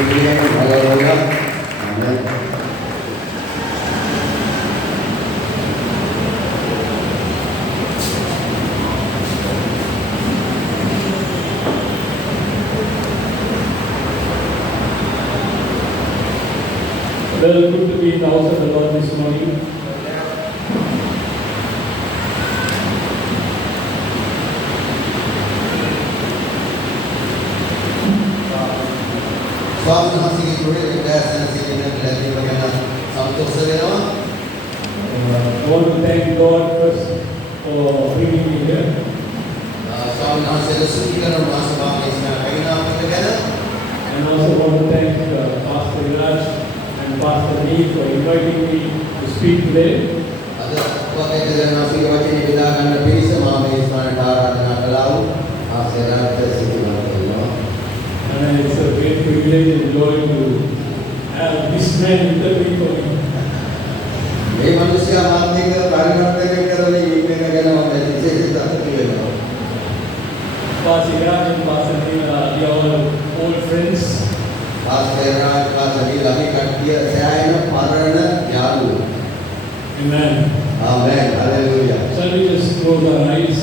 Hallelujah. Amen. Well, good to be in the house of the Lord this morning. स्वामी हंसी की जोड़े विद्यार्थी से लेकर लगे वगैरह संतोष से लेना I want to thank God first for bringing me here. स्वामी हंसी को सुखी करना मास्टर बाप ने इसमें कहीं ना कहीं वगैरह And also want to thank Pastor Raj and Pastor Lee for inviting me to speak today. अगर वह एक जन हंसी के बच्चे ने विदा करना फिर से माँ में इसमें डारा करना कलाऊ आपसे रात से सीखना And it's a great privilege and glory to have this man interview for me. ये मनुष्य आत्मिक कार्य करते हैं करोगे ये में कहना हम ऐसे से जाते हैं Pastor Raj and Pastor Lee are all old friends. आज तेरा का सभी लगी कटिया से आए ना पारण यादू Amen. Amen hallelujah Shall we just close our eyes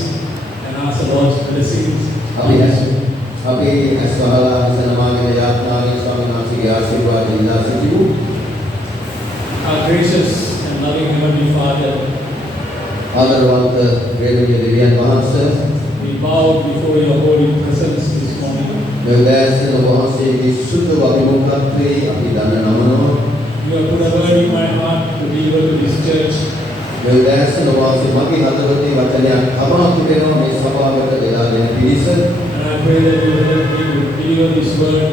and ask the Lord's blessings? अभी सवाला सनमाने यात्रा में स्वामी नाम से आशीर्वाद दिला सकियो Our gracious and loving Heavenly Father, आदरवंत प्रेमनीय दिव्यान वහන්සේ we bow before your holy presence this morning. Devadasan वහන්සේ විසුද්ධ අභිමුඛත්වයේ අපි දන්න නමනවා You have put a word in my heart to deliver to this church. Devadasan वහන්සේ මගේ හදවතේ වචනයක් තමා තිබෙනවා මේ සභාවට දෙලා දෙන පිණිස And I pray that you will help me to deliver this word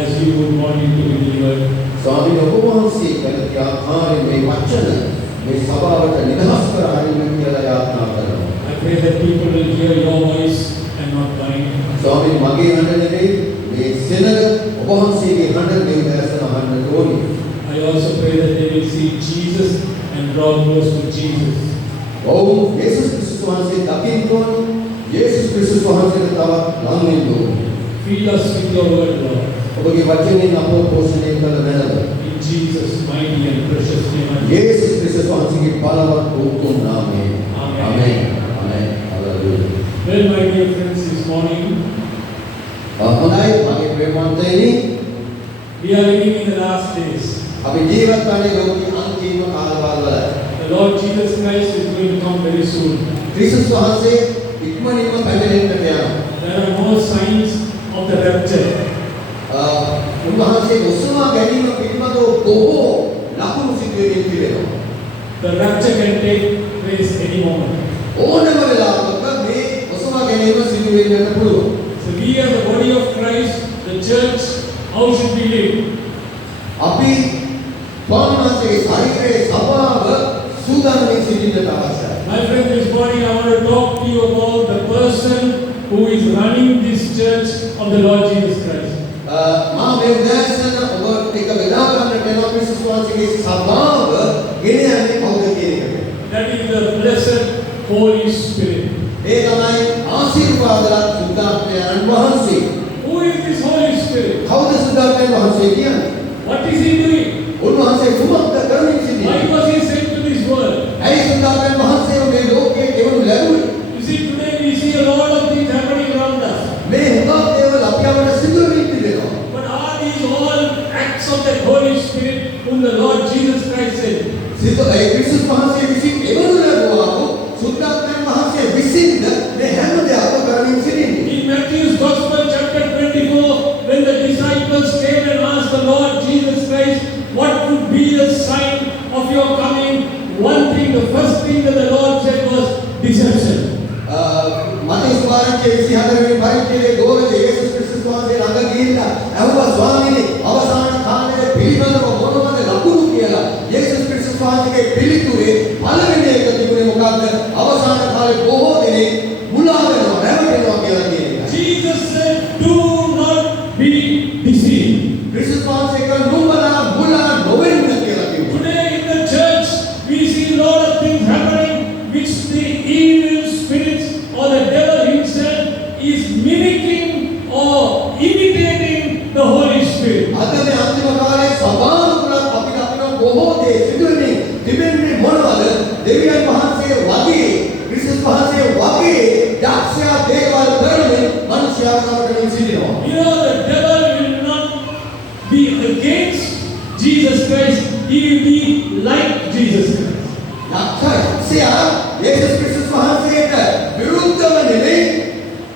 as you would want it to be delivered. स्वामी ඔබ වහන්සේ කැමති ආකාරයෙන් මේ වචන මේ සභාවට නිදහස් කර හරින්න කියලා යාඥා කරනවා I pray that people will hear your voice and not mine. स्वामी මගේ හඬ නෙවෙයි මේ සෙනග ඔබ වහන්සේගේ හඬ දෙවදාසන අහන්න ඕනි I also pray that they will see Jesus and draw close to Jesus. ඔව් යේසුස් ක්‍රිස්තුස් වහන්සේ දකින්න ඕනි යේසුස් ක්‍රිස්තුස් වහන්සේට තවත් ලං වෙන්න ඕනි Fill us with your word, Lord. ඔබගේ වචනයෙන් අපව පෝෂණය කළ මැනව In Jesus' mighty and precious name. යේසුස් ක්‍රිස්තුස් වහන්සේගේ බලවත් උතුම් නාමයෙන් Amen. ආමේන් ආමේන් හalleluya Well, my dear friends, this morning හොඳයි මගේ ප්‍රේමවන්තයනි we are living in the last days. අපි ජීවත් වන්නේ ලෝකයේ අන්තිම කාලවල The Lord Jesus Christ is going to come very soon. ක්‍රිස්තුස් වහන්සේ ඉක්මනින්ම පැමිණෙන්නට යනවා There are no signs of the rapture. උන්වහන්සේ ඔසවා ගැනීම පිළිබඳව බොහෝ ලකුණු සිදු වෙමින් තිබෙනවා. The rapture can take place any moment. ඕනම වෙලාවක මේ ඔසවා ගැනීම සිදු වෙන්නට පුළුවන්. So we are the body of Christ, the church. How should we live? අපි ස්වාමීන්වහන්සේගේ ශරීරයේ සභාව සූදානම්ව සිටින්නට අවශ්‍යයි. My friend, this morning I want to talk to you about the person who is running this church of the Lord Jesus Christ. මා මේ උදෑසන ඔබට එක වෙලා ගන්නට යන ක්‍රිස්තුස් වහන්සේගේ සභාව ගෙන යන්නේ කවුද කියන එක. That is the blessed Holy Spirit. ඒ තමයි ආශිර්වාදවත් සුද්ධාත්මයන් වහන්සේ. Who is this Holy Spirit? කවුද සුද්ධාත්මයන් වහන්සේ කියන්නේ? What is he doing? උන්වහන්සේ කුමක්ද කරමින් Why සිටින්නේ? was he sent to this world? ඇයි සුද්ධාත්මයන් වහන්සේ මේ ලෝකයේ ගෙවනු ලැබුවේ? You see, today we see a lot of things happening around us. මේ හුඟක් දේවල් අපි අපට සිදු වෙමින් තිබෙනවා. But are these all acts of that Holy Spirit whom the Lord Jesus Christ sent? සිත ඒ ක්‍රිස්තුස් වහන්සේ විසින් එවනු ලැබුවා සුද්ධාත්මයන් වහන්සේ විසින්ද මේ හැම දෙයක්ම කරමින් සිටින්නේ. In Matthew's Gospel, chapter 24, when the disciples came and asked the Lord Jesus Christ, what would be the sign of your coming? One thing, the first thing that the Lord said was deception. මතේ සුවාරකේ 24 වෙනි පරිච්ඡේදයේ ගෝලජ යේසුස් ක්‍රිස්තුස් වහන්සේ ළඟ ගිහිල්ලා අහුවා ස්වාමීනි අවසාන කාලයේ පිළිබඳව මොනවද ලකුණු කියලා යේසුස් ක්‍රිස්තුස් වහන්සේගේ පිළිතුරේ පළවෙනි එක තිබුණේ මොකක්ද අවසාන කාලේ බොහෝ දෙනෙක් මුලා වෙනවා රැවටෙනවා කියලා කියන එක. Jesus said, do not be deceived. ක්‍රිස්තුස් වහන්සේ කල නුඹලා මුලා නොවෙන්න කියලා කිව්වා. Today in the church, we see a lot of things happening which the evil spirits or the devil himself is mimicking or imitating the Holy Spirit. අද මේ දෙවියන් වහන්සේ වගේ ක්‍රිස්තුස් වහන්සේ වගේ දක්ෂයා දේවල් කරමින් මනුෂ්‍යයාව කරමින් සිටිනවා. You know, the devil will not be against Jesus Christ, he will be like Jesus Christ. යක්ෂයා යේසුස් ක්‍රිස්තුස් වහන්සේට විරුද්ධව නෙමෙයි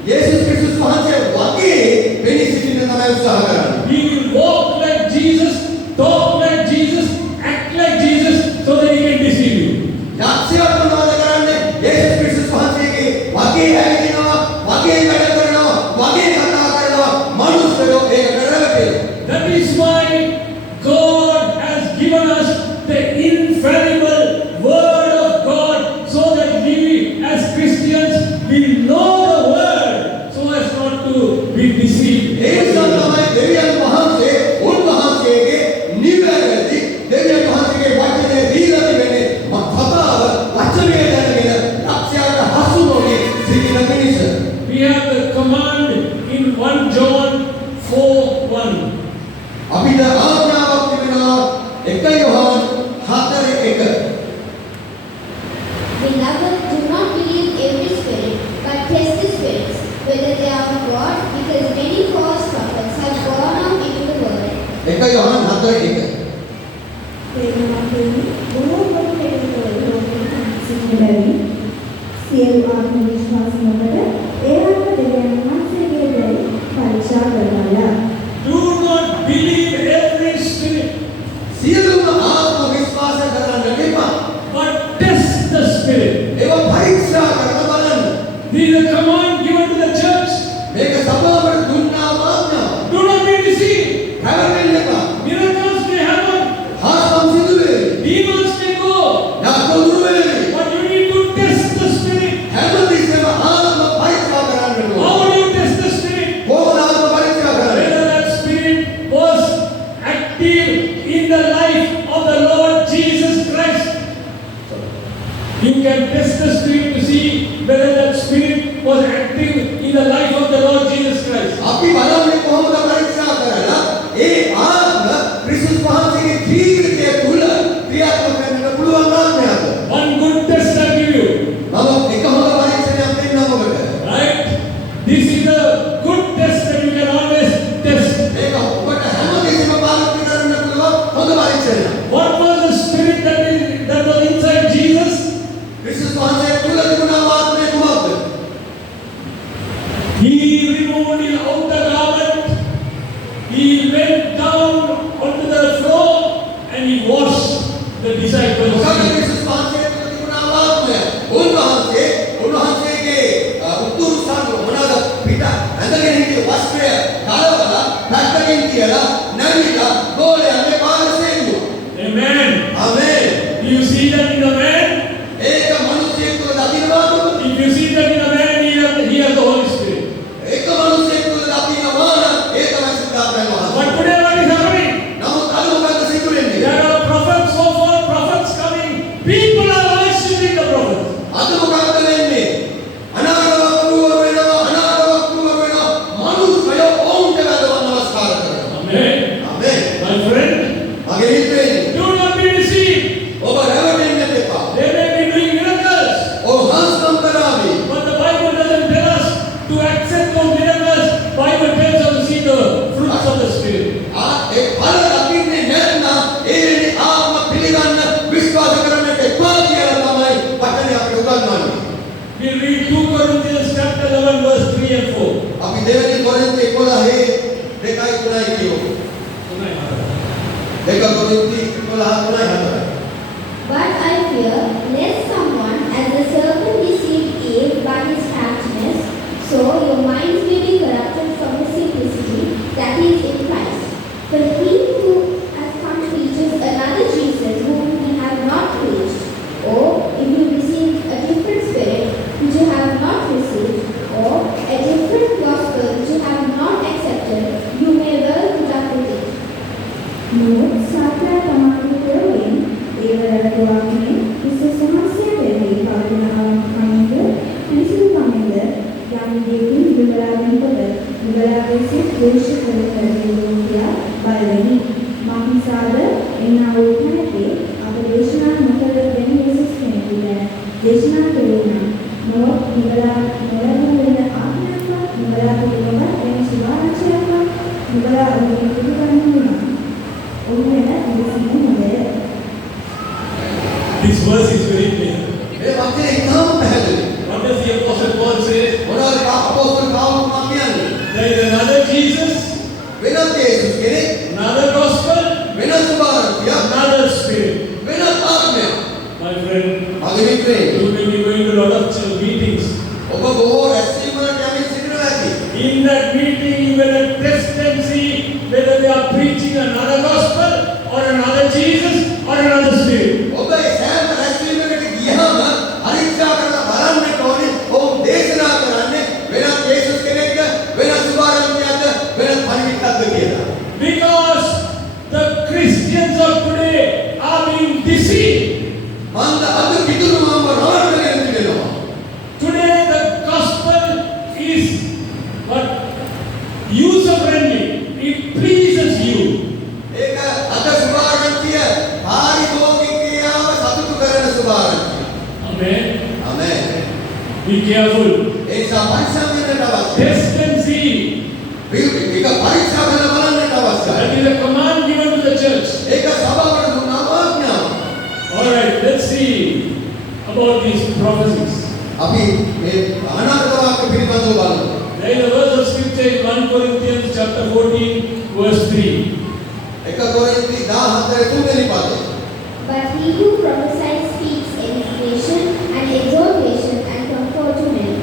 යේසුස් ක්‍රිස්තුස් වහන්සේ වගේ වෙනි සිටින්න තමයි උත්සාහ කරන්නේ. He will walk like Jesus, talk like Jesus, act like Jesus, so that he can deceive you. යක්ෂයා මොනවද කරන්නේ? යේසුස් ක්‍රිස්තුස් වහන්සේගේ වගේ ඇවිදිනවා, වගේ වැඩ කරනවා, වගේ කතා කරනවා, මනුස්සයෝ ඒකට රැවටෙනවා. That is why God has given us the infallible word of God, so that we as Christians will know the word, so as not to be deceived. ඒ නිසා තමයි දෙවියන් වහන්සේ උන්වහන්සේගේ නිවැරදි දෙවියන් වහන්සේගේ වචනේ දීලා තිබෙන්නේ කතාව වචනේ දැනගෙන ලක්ෂයාට හසු නොවි සිටින මිනිස. We have the command in 1 John 4:1. අපිට ආඥාවක් තිබෙනවා 1 යොහන් 4:1. Beloved, do not believe every spirit, but test the spirits, whether they are of God, because many false prophets have gone out into the world. 1 යොහන් 4:1. සියලු ආත්ම විශ්වාස නොකර ඒවම දෙවියන් වහන්සේගේ පරීක්ෂා කරනවා. Do not believe every spirit, සියලුම ආත්ම විශ්වාස කරන්න එපා. but test the spirit. ඒවා පරීක්ෂා කරලා බලන්න. This is a command given to the church. මේක සභාවට දුන්නා ආඥාව. Do not be deceived. හැවෙන්න එපා. Miracles may happen, හාස්කම් සිදු වෙයි. demons may go, යක්ෂ දුර වෙයි. but you need to test the spirit. හැමතිස්සෙම ආත්ම පරීක්ෂා කරන්න ඕන. How do you test the spirit? කොහොමද ආත්ම පරීක්ෂා කරන්නේ? Whether that spirit was active in the life of the Lord Jesus Christ. You can test the spirit to see whether that spirit was active in the life of the Lord Jesus Christ. අපි බලන්නේ කොහොමද පරීක්ෂා කරලා ඒ ආත්ම ක්‍රිස්තුස් වහන්සේගේ ජීවිතය තුල ක්‍රියාත්මක වෙන්න පුළුවන් ආත්මයක්ද? One good test I give you, මම එක හොඳ පරීක්ෂණයක් දෙන්නම් ඔබට. right? This is a good test that you can always test. මේක ඔබට හැමතිස්සෙම පාවිච්චි කරන්න පුළුවන් හොඳ පරීක්ෂණයක්. What was the spirit that was inside Jesus? ක්‍රිස්තුස් වහන්සේ තුල තිබුණා ආත්මය කුමක්ද? He removed his outer garment. He went down onto the floor and he washed the disciples' මොකද feet. ක්‍රිස්තුස් වහන්සේ තුල තිබුණා ආත්මය? උන්වහන්සේගේ උතුරු සංඝ මොනවාද පිට ඇඳගෙන හිටිය වස්ත්‍රය කලවලා පැත්තකින් තියලා නැවිලා ගෝලයන්ගේ පාද සේදුවා. Amen. ආමේන්. Do you see that in the man? ඒක මිනිසෙක් තුල දකින්නවාද? If you see that in the man, he has the Holy Spirit. ඒක මිනිසෙක් තුල දකින්නවා නම් ඒ තමයි සිතාපයන් වහන්සේ. But today what is happening? නමුත් අද මොකද සිදු වෙන්නේ? There are prophets, so-called prophets coming. People are worshiping the prophets. අද මොකක්ද වෙන්නේ? අනාගතවක්තුවර වෙනවා මනුස්සයෝ ඔවුන්ට වැඳව නමස්කාර කරනවා. Amen. ආමේන්. My friend, මගේ හිතේ do not be deceived. ඔබ රැවටෙන්න එපා. They may be doing miracles, ඔව් හස්තම් කරાવી. but the Bible doesn't tell us to accept those miracles. Bible tells us to see the fruits of the Spirit. ඒ ඵල දකින්නේ නැත්නම් ඒ වෙන්නේ ආත්ම පිළිගන්න විශ්වාස කරන්නට එපා කියලා තමයි වචනේ අපිට උගන්වන්නේ. We read 2 Corinthians chapter 11 verse 3 and 4. අපි දෙවෙනි කොරින්ති 11 2යි 3යි කියමු. 2 කොරින්ති 11 3යි 4යි. But I fear lest someone, as the serpent deceived Eve by his craftiness, so your minds may be corrupted from the simplicity that is in Christ. For he who has come preaches another Jesus whom we have not preached, or if you receive a different spirit which you have not received, or a different gospel which you have not accepted, you may well put up with it. නමුත් සත්‍ය තමයි කෙරෙන්නේ ඒවලටවාගේ විශේෂ සමස්තය දෙවි පවතින ආත්මයන්ද කිසිදු කමෙන්ද යම් දෙකින් විවරාවෙන් කොට විවරාවේ සිට දෝෂ කරගන්නවා බලවෙනි මහිසාද එන්නා වූ තැනදී අප දේශනා නොකළ දෙන යේසුස් කෙනෙකුට දේශනා කෙරෙනවා. නමුත් නුඹලා නොවැළඳ වෙන ආඥාවක් නුඹලා පිළිබඳ එන සුභාරංචියක් නුඹලා ඔබේ පිළිගන්නවා. ඔවුන් වෙන ඉදිසියෙන් නොවේ. This verse is very clear. මේ වචනේ ඉතාම පැහැදිලි. What does the Apostle Paul say? මොනවද අපෝස්තල පවුල් කියන්නේ? There is another Jesus, වෙනත් යේසුස් කෙනෙක්, another gospel, වෙනත් සුභාරංචියක්, another spirit. වෙනත් ආත්මයක්. My friend, මගේ මිත්‍රේ, you may be going to a lot of church meetings. ඔබ බොහෝ රැස්වීම් වලට යමින් සිටිනවා ඇති. In that meeting, you will test and see whether they are preaching another gospel or another Jesus or another spirit. ඔබ ඒ සෑම රැස්වීමකට ගියහම පරීක්ෂා කරලා බලන්නට ඕනේ ඔවුන් දේශනා කරන්නේ වෙනත් යේසුස් කෙනෙක්ද, වෙනත් සුභාරංචියක්ද, වෙනත් පරිවිතක්ද කියලා. Because the Christians of today are being deceived. මන්ද අද පිටුරුමම රවට්ටගෙන තිබෙනවා. Today the gospel is what user friendly. It pleases you. ඒක අද සුභාරංචිය පාරිභෝගිකයාව සතුටු කරන සුභාරංචිය. Amen. ආමේන්. Be careful. ඒ නිසා පරිස්සම් වෙන්නට අවශ්‍යයි. Test and see. ඒක පරීක්ෂා කරලා බලන්නට අවශ්‍යයි. That is a command given to the church. ඒක සභාවට දුන්නා ආඥාව. All right, let's see about these prophecies. අපි මේ අනාගත වාක්‍ය පිළිබඳව බලමු. There is a verse of scripture in 1 Corinthians chapter 14 verse 3. 1 කොරින්ති 14 තුන්වෙනි පදය. But he who prophesies speaks edification and exhortation and comfort to men.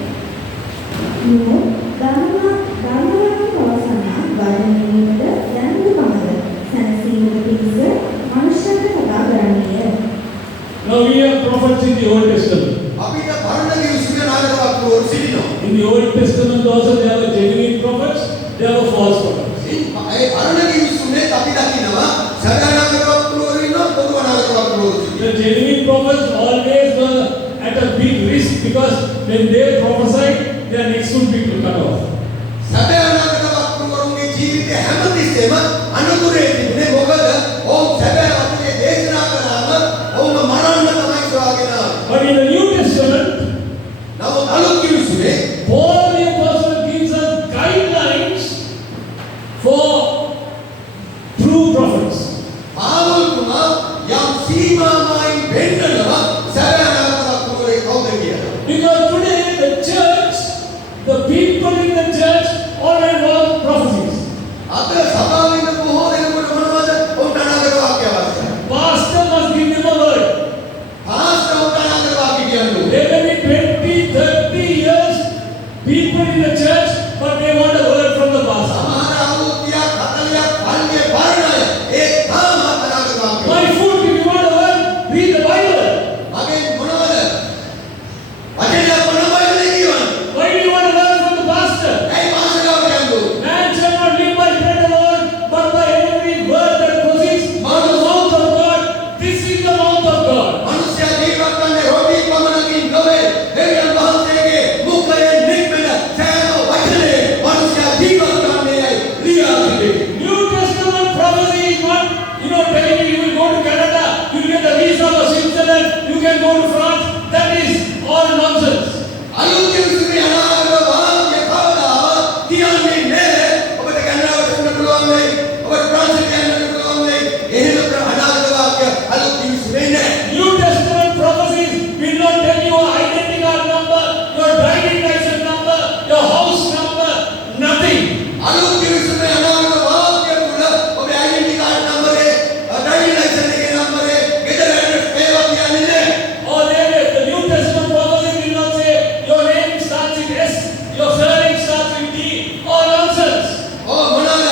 නෝ ධර්මවලට පවසන වර්ණනීයද දැනුම පමණ සැනසීමට පිණිස මනුෂ්‍යත්ව කතා කරන්නේ. Now we have prophets in the Old Testament. අපිට පරණ කිවිසුමේ නායක වක්තවරු සිටිනවා. In the Old Testament also there were genuine prophets, there were false prophets. ඒ පරණ කිවිසුමේ අපි දකිනවා සැබෑ නායක වක්තවරු ඉන්නවා, පොදු නායක වක්තවරු සිටිනවා. The genuine prophets always were at a big risk because when they prophesied, their necks would be cut off. සැබෑ නායක වක්තවරුන්ගේ ජීවිතය හැමතිස්සෙම අනුතුරේ තිබුණේ මොකද? ඔවුන් සැබෑ වචනේ දේශනා කරාම ඔවුන් මරන්න තමයි සොයාගෙන ආවේ. But in the New Testament, නමුත් අලුත් කිවිසුමේ Paul the Apostle gives us guidelines for true prophets. Paul තුමා යම් සීමාමයින් පෙන්නනවා සැබෑ නායක වක්තවරේ කවුද කියලා. Because today the church, the people in the church all involve prophecies. අද සභාවේ ඉන්න බොහෝ දෙනෙකුට මොනවද? ඔවුන්ට අනාගත වාක්‍ය අවශ්‍යයි. Pastor must give them a word. Pastor ඔවුන්ට අනාගත වාක්‍ය කියන්නේ. There may be 20, 30 years people in the church, but they want a word from the pastor. සමහර අවුරුදු 30ක් 40ක් පල්ලියේ පරණ අය ඒ තාම අනාගත වාක්‍ය. My food, if you want a word, read the Bible. මගේ මොනවද? වචනයක් මොනවද කියවන්නේ? Why do you want a word from the pastor? ඒ පාස්ටර් කියන්නේ. Man shall not live by bread alone, but by every word that proceeds from the mouth of God. This is the mouth of God. මනුෂ්‍ය ජීවත් වන්නේ රොටි පමණකින් නොවේ. දෙවියන් වහන්සේගේ මුඛයෙන් නික්මෙන සෑම වචනේ මනුෂ්‍ය ජීවත් වන්නේ ලියා තිබේ. New Testament prophecy is not, telling you will go to Canada, you will get a visa for Switzerland, you can go to France. That is all nonsense. අලුත් කිවිසුමේ අනාගත වාක්‍ය කවදාවත් කියන්නේ නැහැ. ඔබට කැනඩාවට යන්න පුළුවන් වෙයි. ඔබට ප්‍රංශයට යන්න පුළුවන් වෙයි. එහෙම අනාගත වාක්‍ය අලුත් කිවිසුමේ නැහැ. New Testament prophecies will not tell you your identity card number, your driving license number, your house number, nothing. අලුත් කිවිසුමේ අනාගත වාක්‍ය තුල ඔබේ ඩෙන්ටිටි කාඩ් නම්බරේ, ඩ්‍රයිවිං ලයිසන්ස් එකේ නම්බරේ, ගෙදර ඇඩ්‍රස් ඒවා කියන්නේ නැහැ. Or the New Testament prophecy will not say your name starts with S, your surname starts with D, all nonsense. මොනවාද?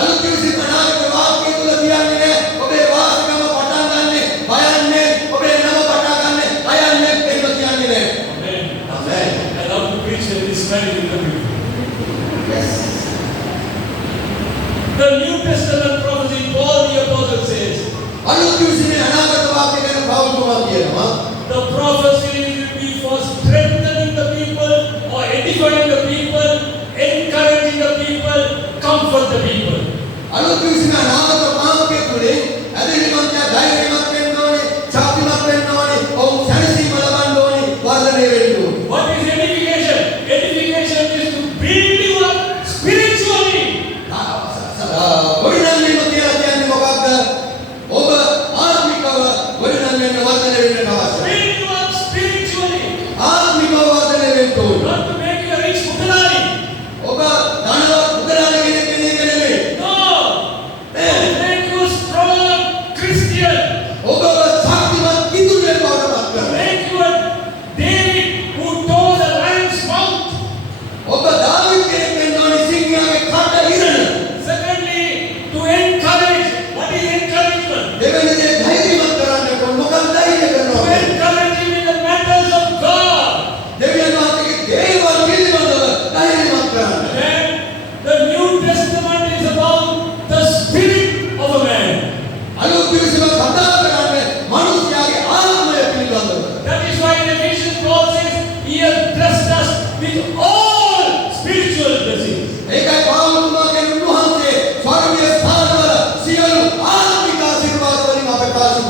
අලුත් කිවිසුමේ අනාගත වාක්‍ය තුල කියන්නේ නැහැ. ඔබේ වාසගම පටන් ගන්නෙ බයන්නේ, ඔබේ නම පටන් ගන්නෙ අයන්නේ එහෙම කියන්නේ නැහැ. Amen. ආමේන්. I love to preach and this kind of interview. Yes. The New Testament prophecy, Paul the Apostle says, අලුත් කිවිසුමේ අනාගත වාක්‍ය ගැන පවුල් තුමා කියනවා the prophecy will be for strengthening the people or edifying the people, encouraging the people, comfort the people. අලුත් කිවිසුමේ අනාගත වාක්‍ය තුලින් ඇදහිලිමත් ධෛර්යමත් වෙන්න ඕනේ, ශක්තිමත් වෙන්න ඕනේ, ඔවුන් සැනසීම ලබන්න ඕනේ,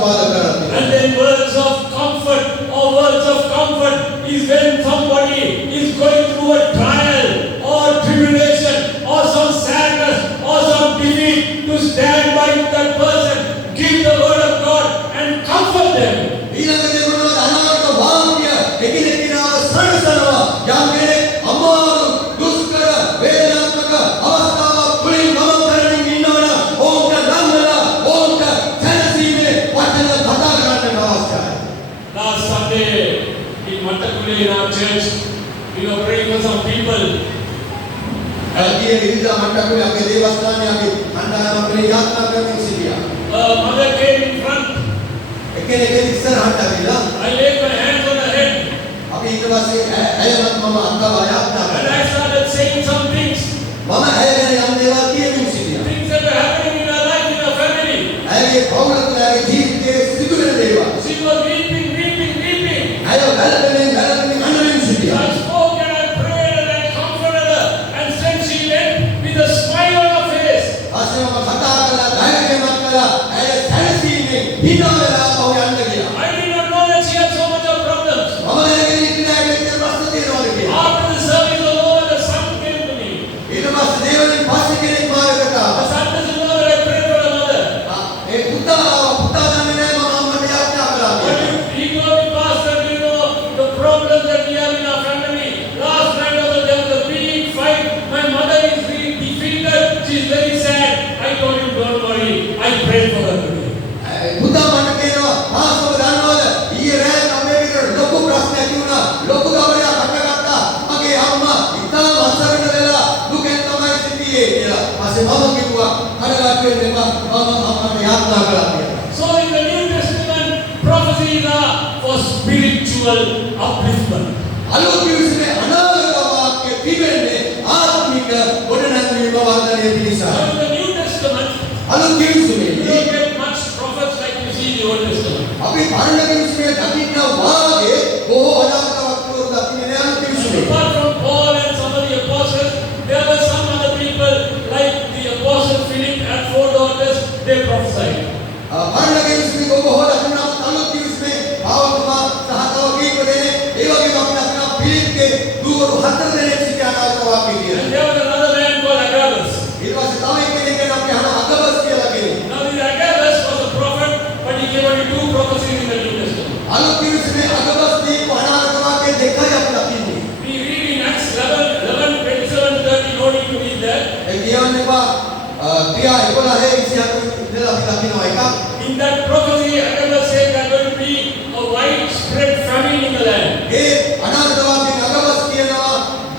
ආශිර්වාද කරන්නේ. And then words of comfort is when somebody is going through a trial or tribulation or some sadness or some defeat, to stand by that person, give the word of God and comfort them. ඊළඟ දෙවනවද අනාගත වාක්‍ය එකිනෙකිනාව සනසනවා. යම් කෙනෙක් අමාරු දුෂ්කර වේදනාත්මක අවස්ථාවක් තුලින් ගමන් කරමින් ඉන්නවනම් ඕකට ළඟලා ඕකට සැනසීමේ වචන කතා කරන්නට අවශ්‍යයි. Last Sunday in Mattakule in our church, we were praying for some people. ගියේ ඉරිදා මණ්ඩපයේ අපේ දේවස්ථානයේ අපි කණ්ඩායමක් වෙන යාත්‍රා කරමින් සිටියා. Mother came in front. එකිනෙක ඉස්සරහට ඇවිල්ලා I laid my hands on her head අපි ඊට පස්සේ ඇයවත් මම අත්දව යාත්‍රා and කළා. I started saying some things. මම ඇය ගැන යම් දේවල් කියමින් සිටියා. Things that were happening in her life, in her family. ඇයගේ පවුල තුළ ඇයගේ ජීවිතයේ සිදුවෙන දේවල්. She was weeping. ඇය වැළපෙමින් අඬමින් සිටියා. I spoke and I prayed and I comforted her, and then she went with a smile on her face. පස්සේ මම කතා කළා, ධෛර්යමත් කළා. ඇය සැනසීමෙන් hina වෙලා ඔහු යන්න ගියා. I did not know that she had so much of problems. මම දැනගෙන ඉන්නේ නැහැ මේක ප්‍රශ්න තියෙනවද කියලා. After the service was over, the son came to me. ඊට පස්සේ දේවලින් පස්සේ කෙනෙක් මාර්ගකට The ආවා. son doesn't know that I prayed for her mother. ඒ පුතා දන්නේ නැහැ මම අම්මට යාත්‍රා කළා But කියලා. he told me, Pastor, you know the problems that we have in our family. Last night there was a big fight. My mother is being defeated. She's very sad. I told him, don't worry. I prayed for her today. පුතා මට කියනවා මාසොම දන්නවද ඊයේ රෑ අපේ විතර ලොකු ප්‍රශ්නයක් වුණා. ලොකු ගවරයක් හටගත්තා. මගේ අම්මා ඉතාම අසරණ වෙලා දුකෙන් තමයි සිටියේ කියලා. පස්සේ මම කිව්වා කඩගාටු වෙන්න එපා. මම අම්මට යාත්‍රා කළා කියලා. So in the New Testament, prophecies are for spiritual upliftment. අලුත් කිවිසුමේ අනාගත වාක්‍ය තිබෙන්නේ ආත්මික ගොඩනැගීම වර්ධනය පිණිසයි. So in the New Testament, අලුත් කිවිසුමේ you don't get much prophets like you see in the Old Testament. අපි පරණ කිවිසුමේ දකින්න වාගේ බොහෝ අනාගත වක්තවරු දකින්නේ නැහැ අලුත් කිවිසුමේ. Apart from Paul and some of the apostles, there were some other people like the apostle Philip had 4 daughters. They prophesied. පරණ කිවිසුමේ බොහෝ දකින්න අලුත් කිවිසුමේ ආවතුමා සහ තව කීප දෙනෙක් ඒ වගේම අපි දකින්න පිලිප්ගේ දූවරු 4 දෙනෙක් සිටි අනාගත වාක්‍ය කියලා. And there was another man called Agabus. ඊට පස්සේ තව එක්කෙනෙක් ගැන අපි අහන අගබස් කියලා කෙනෙක්. Now this Agabus was a prophet, but he gave only 2 prophecies in the New Testament. අලුත් කිවිසුමේ අගබස් දීපු අනාගත වාක්‍ය දෙකයි අපි දකින්නේ. We read in Acts 11, 27, 30, no need to read that. ඒ කියවන්න එපා ක්‍රියා 11:27 ඉඳලා අපි දකිනවා එකක්. In that prophecy, Agabus said there will be a widespread famine in the land. ඒ අනාගත වාක්‍යයේ අගබස් කියනවා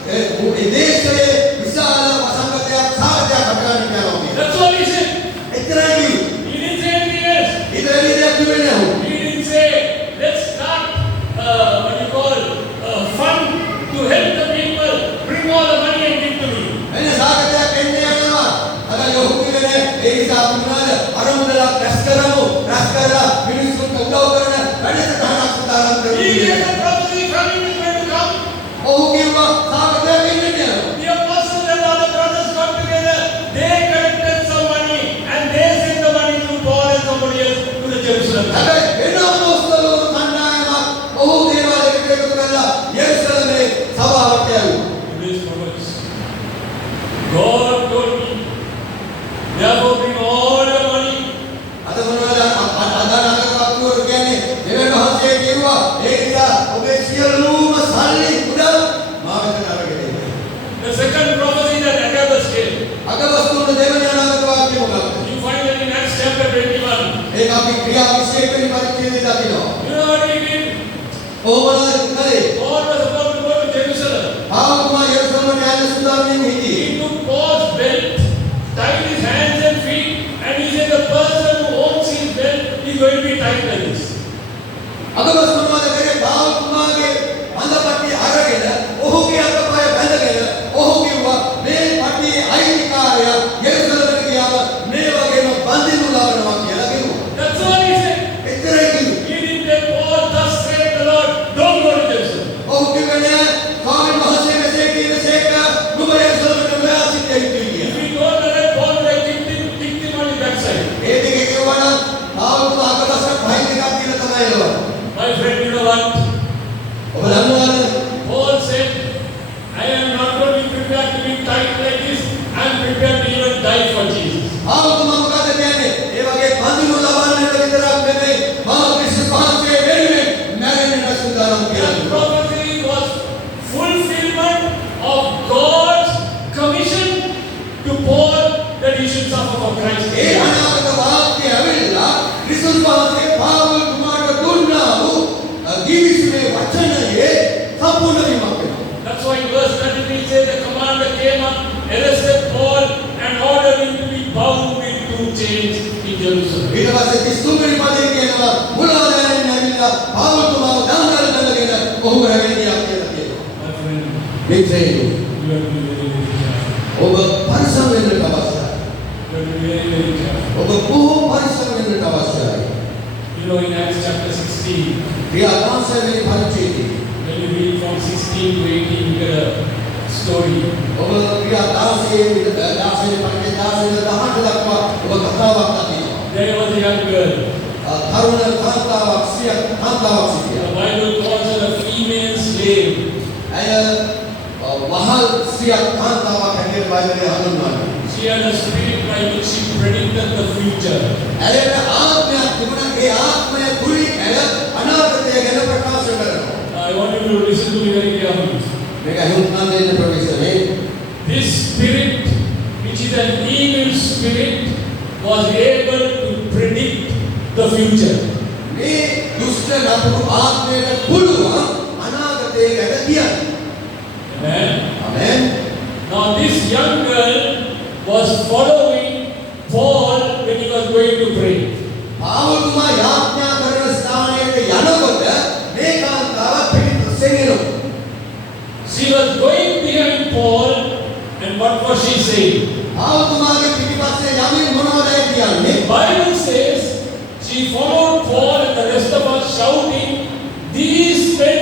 ඒ දේශයේ විශාල වසංගතයක් සාගතයක් හටගන්න යනවා කියලා. That's all he said. එතරයි He didn't say anything else. ඊට වැඩි දෙයක් කිව්වේ නැහැ. He didn't say, let's start what you call fund to help the people, bring all the money and give to me. එන්න සාගතයක් එන්නේ යනවා. අර යොහු කියන්නේ ඒ නිසා අපි මොනවාද අරමුදලක් රැස් කරමු. රැස් කරලා මිනිස්සුන්ට උදව් කරන වැඩසටහනක් උදාහරණ He gave දෙන්න. the prophecy, famine is going to come. ඔහු කිව්වා සාගතයක් එන්නේ යනවා. The apostles and other brothers got together. They collected some money and they sent the money to Paul and somebody else to the Jerusalem. හැබැයි වෙන අපොස්තලවරු කණ්ඩායමක් ඔහු දේවල් එකට එකතු කරලා යෙරුසලමේ සභාවට යවුවා. Today's prophets. God told me, therefore bring all your money. අද මොනවද අදානක වක්තුවරු කියන්නේ දෙවියන් වහන්සේ කිව්වා ඒ නිසා ඔබේ සියලුම සල්ලි උදව් මා වෙත අරගෙන එන්න. The second prophecy that Agabus gave, අගවස්තුන් දෙවියන් අනාගත වාක්‍ය මොකක්ද? you find it in Acts chapter 21. ඒක අපි ක්‍රියා 21 වෙනි පරිච්ඡේදයේ දකිනවා. You know what he did? ඕමනද කලේ Paul was about to go to Jerusalem. ආවතුමා යෙරුසලමට යන්න සූදානම් හිටියේ. He took Paul's belt, tied his hands and feet, and he said the person who owns his belt is going to be tied like this. අගවස් මොනවද කරේ? ආවතුමාගේ අඳපට්ටිය අරගෙන ඔහුගේ අතපය බැඳගෙන ඔහු කිව්වා මේ පට්ටියේ අයිතිකාරයා යෙරුසලමට ගියාම මේ වගේම බඳිනු ලබනවා කියලා කිව්වා. That's all he said. එතරම් කිව්වා. He didn't tell Paul, thus saith the Lord, don't go to Jerusalem. ඔහු කිව්වේ නෑ ස්වාමීන් වහන්සේ මෙසේ කීවසේක නුඹ යෙරුසලමට නොයා සිටිය යුතුයි කියලා. If he told that, Paul would have kicked him on his backside. ඒ දෙක කිව්වනම් ආවතුමා අගවස්ට පහයි in Jerusalem. ඊට පස්සේ 33 වෙනි පදයේ කියනවා මුලාදායන් ඇවිල්ලා පාවතුමාව දහංගල කරගෙන ඔහු රැගෙන ගියා කියලා කියනවා. My friend, මිත්‍රයෝ you have to be very, very careful. ඔබ පරිස්සම් වෙන්න අවශ්‍යයි. You have to be very, very careful. ඔබ බොහෝ පරිස්සම් වෙන්න අවශ්‍යයි. You know, in Acts chapter 16, ක්‍රියාදාසයේ පරිච්ඡේදයේ when you read from 16 to 18, you get a story. ඔබ ක්‍රියාදාසයේ 18 දක්වා ඔබ කතාවක් අහනවා. There was a young girl. තරුණ කාන්තාවක් සිටියා. The Bible calls her a female slave. ඇය වහල් සියක් කාන්තාවක් හැටියට බයිබලයේ හඳුන්වනවා. She had a spirit by which she predicted the future. ඇයට ආත්මයක් තිබුණා. ඒ ආත්මය තුලින් ඇය අනාගතය ගැන ප්‍රකාශ කරනවා. I want you to listen to me very carefully. මේක හඳුන්වන දෙන්න ප්‍රවේශනේ. This spirit, which is an evil spirit, was able to predict the future. මේ දුෂ්ට නපුරු ආත්මයට පුළුවන් අනාගතය ගැන කියන්න. Amen. ආමෙන්. Now this young girl was following Paul when he was going to pray. පාවුල්තුමා යාඥා කරන ස්ථානයට යනකොට මේ කාන්තාව පිටිපස්සෙන් එනවා. She was going behind Paul, and what was she saying? පාවුල්තුමාගේ පිටිපස්සේ යමින් මොනවද කියන්නේ? The Bible says she followed Paul and the rest of us shouting, "These men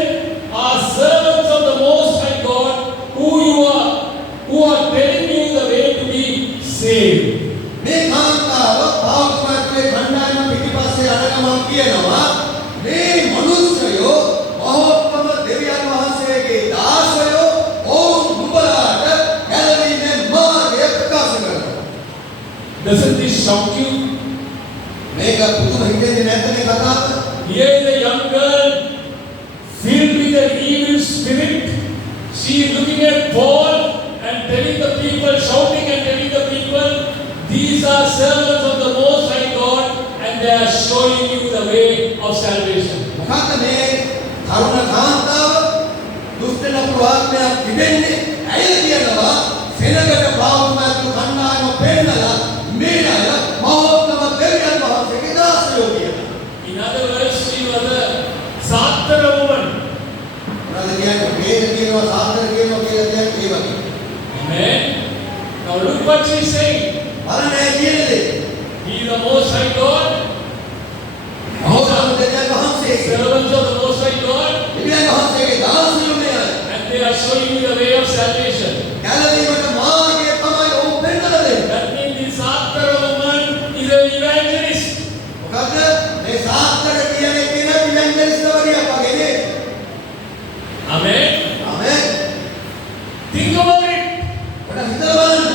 are servants of the Most High God, who are telling you the way to be saved." මේ කාන්තාව පාවුල්තුමාගේ කණ්ඩායම පිටිපස්සේ අරගමන් කියනවා මේ මනුස්සයෝ මහෝත්තම දෙවියන් වහන්සේගේ දාසයෝ ඔවුන් නුඹලාට ගැලවීමේ මාර්ගය ප්‍රකාශ කරනවා. Doesn't this shock you? මේක පුදුම හිතෙන්නේ නැද්ද මේ කතාව? Here is a young girl filled with an evil spirit. She is looking at Paul and telling the people, shouting and telling the people, "These are servants of the Most High God, and they are showing you the way of salvation." මොකක්ද මේ තරුණ කාන්තාව දුෂ්ට නපුරු ආත්මයක් තිබෙන්නේ? ඇය කියනවා සෙනගට පාවුල්තුමාගේ කණ්ඩායම පෙන්නලා මේ අය මහෝත්තම දෙවියන් වහන්සේගේ දාසයෝ කියලා. In other words, she was a Sattara woman. මොනවද කියන්නේ? වේද කියනවා සාත්‍තර කියනවා කියලා කියන්නේ ඒ වගේ. Amen. Now look what she is saying. බලන්න ඇය කියන දේ. He is the Most High God. මහෝත්තම දෙවියන් වහන්සේ Servants of the Most High God. දෙවියන් වහන්සේගේ දාසයෝ මේ අය. And they are showing you the way of salvation. ගැලවීමට මාර්ගය තමයි ඔවුන් පෙන්නලා දෙන්නේ. That means this Sattara woman is an evangelist. මොකද මේ සාත්‍තර කියන එකේ නම් ඉවැන්ජලිස්ට් වගේ වගේ නේ. Amen. ආමෙන්. Think about it. ඔන්න හිතලා බලන්න.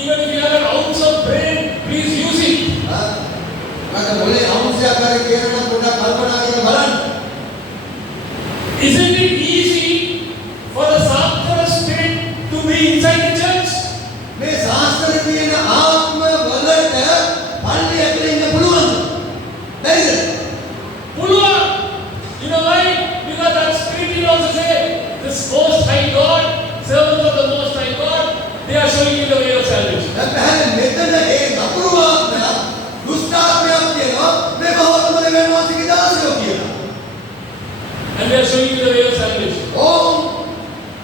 Even if you have an ounce of brain, please use it. මට මොලේ අවශ්‍යයක් හරි කියන නම් පොඩ්ඩක් කල්පනා කරලා බලන්න. Isn't it easy for the Sattara spirit to be inside the church? මේ සාස්ත්‍ර කියන ආත්ම වලට පල්ලි ඇතුලේ ඉන්න පුළුවන්ද? බැරිද? Pulua. You know why? Because that spirit will also say, "This Most High God, servants of the Most High God, they are showing you the way of salvation." දැන් පැහැදිලි මෙතන ඒ නපුරු ආත්මයක් දුෂ්ටාත්මයක් කියනවා මේ මහෝත්තම දෙවියන් වහන්සේගේ දාසයෝ කියලා. And they are showing you the way of salvation. ඕම්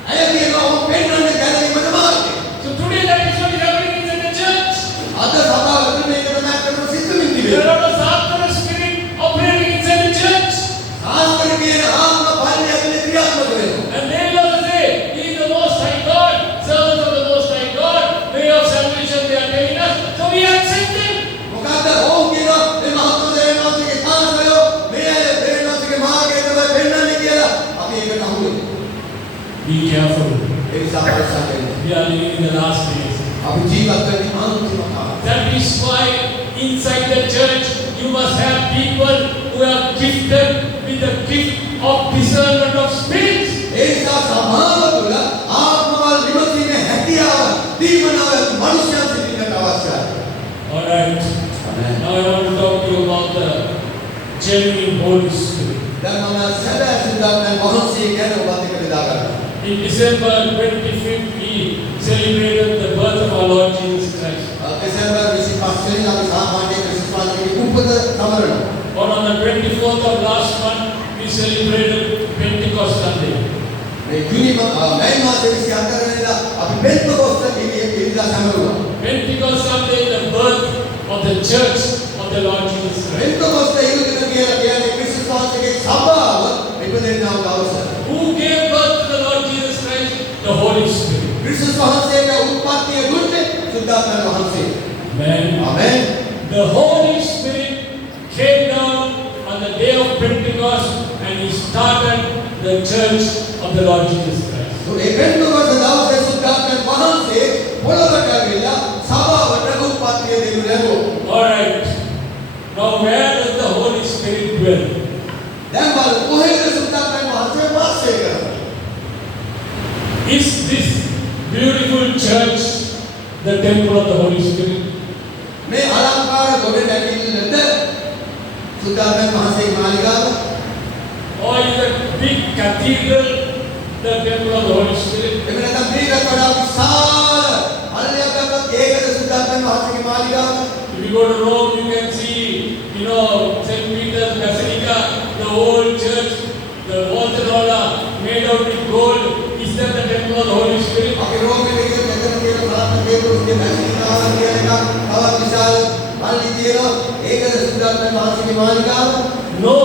අය කියනවා ඔව් පෙන්වන්නේ ගැලවීමට මාර්ගය. So today that is what is happening inside the church. අද සභාවට මේක තමයි කරන සිද්ධ There වෙන්නේ. are a Sattara spirit operating inside the church. සාස්ත්‍ර කියන ආත්ම පල්ලි ඇතුලේ ක්‍රියාත්මක වෙනවා. And they will also say, "He is the Most High God, servants of the Most High God, way of salvation they are telling us." So we accept them. මොකද්ද ඕම් කියනවා මේ මහත්ම දෙවියන් වහන්සේගේ දාසයෝ මේ අය දෙවියන් වහන්සේගේ මාර්ගය තමයි පෙන්වන්නේ කියලා අපි ඒකට අහු වෙනවා. Be careful. ඒ නිසා පරිස්සම් වෙන්න. We are living in the last days. අපි ජීවත් වෙන්නේ අන්තිම කාලේ. That is why inside the church you must have people who are gifted with the gift of discernment of spirits. ඒ නිසා සමාජ තුළ ආත්මවල විමසීමේ හැකියාව දීමනාව මනුෂ්‍යයන් සිටින්නට අවශ්‍යයි. All right. Now I want to talk to you about the genuine Holy Spirit. දැන් මම සැබෑ සිතාත්මයන් වහන්සේ ගැන ඔබත් එක්ක බෙදා ගන්නවා. In December 25th, we celebrated the birth of our Lord Jesus Christ. December 25 වෙනිදා අපි සාමාන්‍ය ක්‍රිස්මස් celebrated Pentecost Sunday. මේ ජූනි මෑ මාසයේ 24 වෙනිදා අපි පෙන්තකොස්ත ඉරිදා සමරුවා. Pentecost Sunday, the birth of the church of the Lord Jesus Christ. පෙන්තකොස්ත ඉරිදා කියලා කියන්නේ ක්‍රිස්තුස් වහන්සේගේ සභාව ඉපදෙනා වූ දවස. Who gave birth to the Lord Jesus Christ? The Holy Spirit. ක්‍රිස්තුස් වහන්සේට උත්පත්තිය දුන්නේ සුද්ධාත්ම වහන්සේ. Amen. ආමෙන්. The Holy Spirit came down on the day of Pentecost and he started the church of the Lord Jesus Christ. ඒ පෙන්තකොස්ත දවසේ සුද්ධාත්ම වහන්සේ පොළොවට ඇවිල්ලා සභාවට උත්පත්තිය දෙනු ලැබුවා. All right. Now where does the Holy Spirit dwell? දැන් බලන්න කොහෙද සුද්ධාත්ම වහන්සේ වාසය කරන්නේ? Is this beautiful church the temple of the Holy Spirit? මේ අලංකාර ගොඩ නැගිල්ලද සුද්ධාත්ම වහන්සේගේ මාලිගාව? Or is the big cathedral the temple of the Holy Spirit? එහෙම නැත්නම් මේකට වඩා විශාල අලලයක්වත් ඒකද සුද්ධාත්ම වහන්සේගේ මාලිගාව? If you go to Rome, you can see, St. Peter's Basilica, the old church, the walls and all are made out with gold. Is that the temple of the Holy Spirit? අපි රෝමේ විදිහට මෙතන තියෙන ප්‍රාර්ථනා දේවුස්ගේ මැසිනාව කියන එක තවත් විශාල පල්ලි තියෙනවා. ඒකද සුද්ධාත්ම වහන්සේගේ මාලිගාව? No.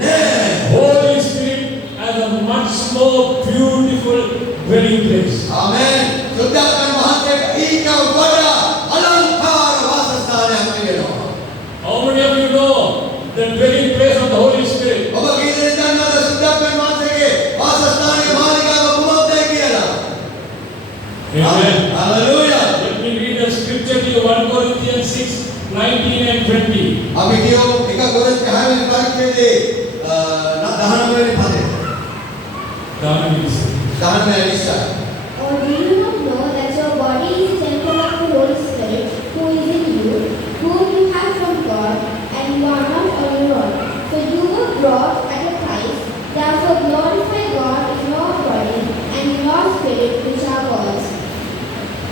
නෑ. Holy Spirit has a much more beautiful dwelling place. ආමෙන්. සුද්ධාත්ම වහන්සේට ඊට වඩා අලංකාර වාසස්ථානයක් තියෙනවා. How many of you know the dwelling place of the Holy Spirit? ඔබ කී දෙනෙක් දන්නවද සුද්ධාත්ම වහන්සේගේ වාසස්ථානයේ මාලිගාව කුමක්දයි කියලා? Amen. Hallelujah. Let me read the scripture to you, 1 Corinthians 6, 19 and 20. අපි කියමු එක කොරින්ත 6 වෙනි පරිච්ඡේදයේ 19 වෙනි පදේ. 19 වෙනි ඉස්සර. Or do you not know that your body is a temple of the Holy Spirit, who is in you, whom you have from God, and you are not on your own? For you were bought at a price. Therefore glorify God in your body and in your spirit, which are God's.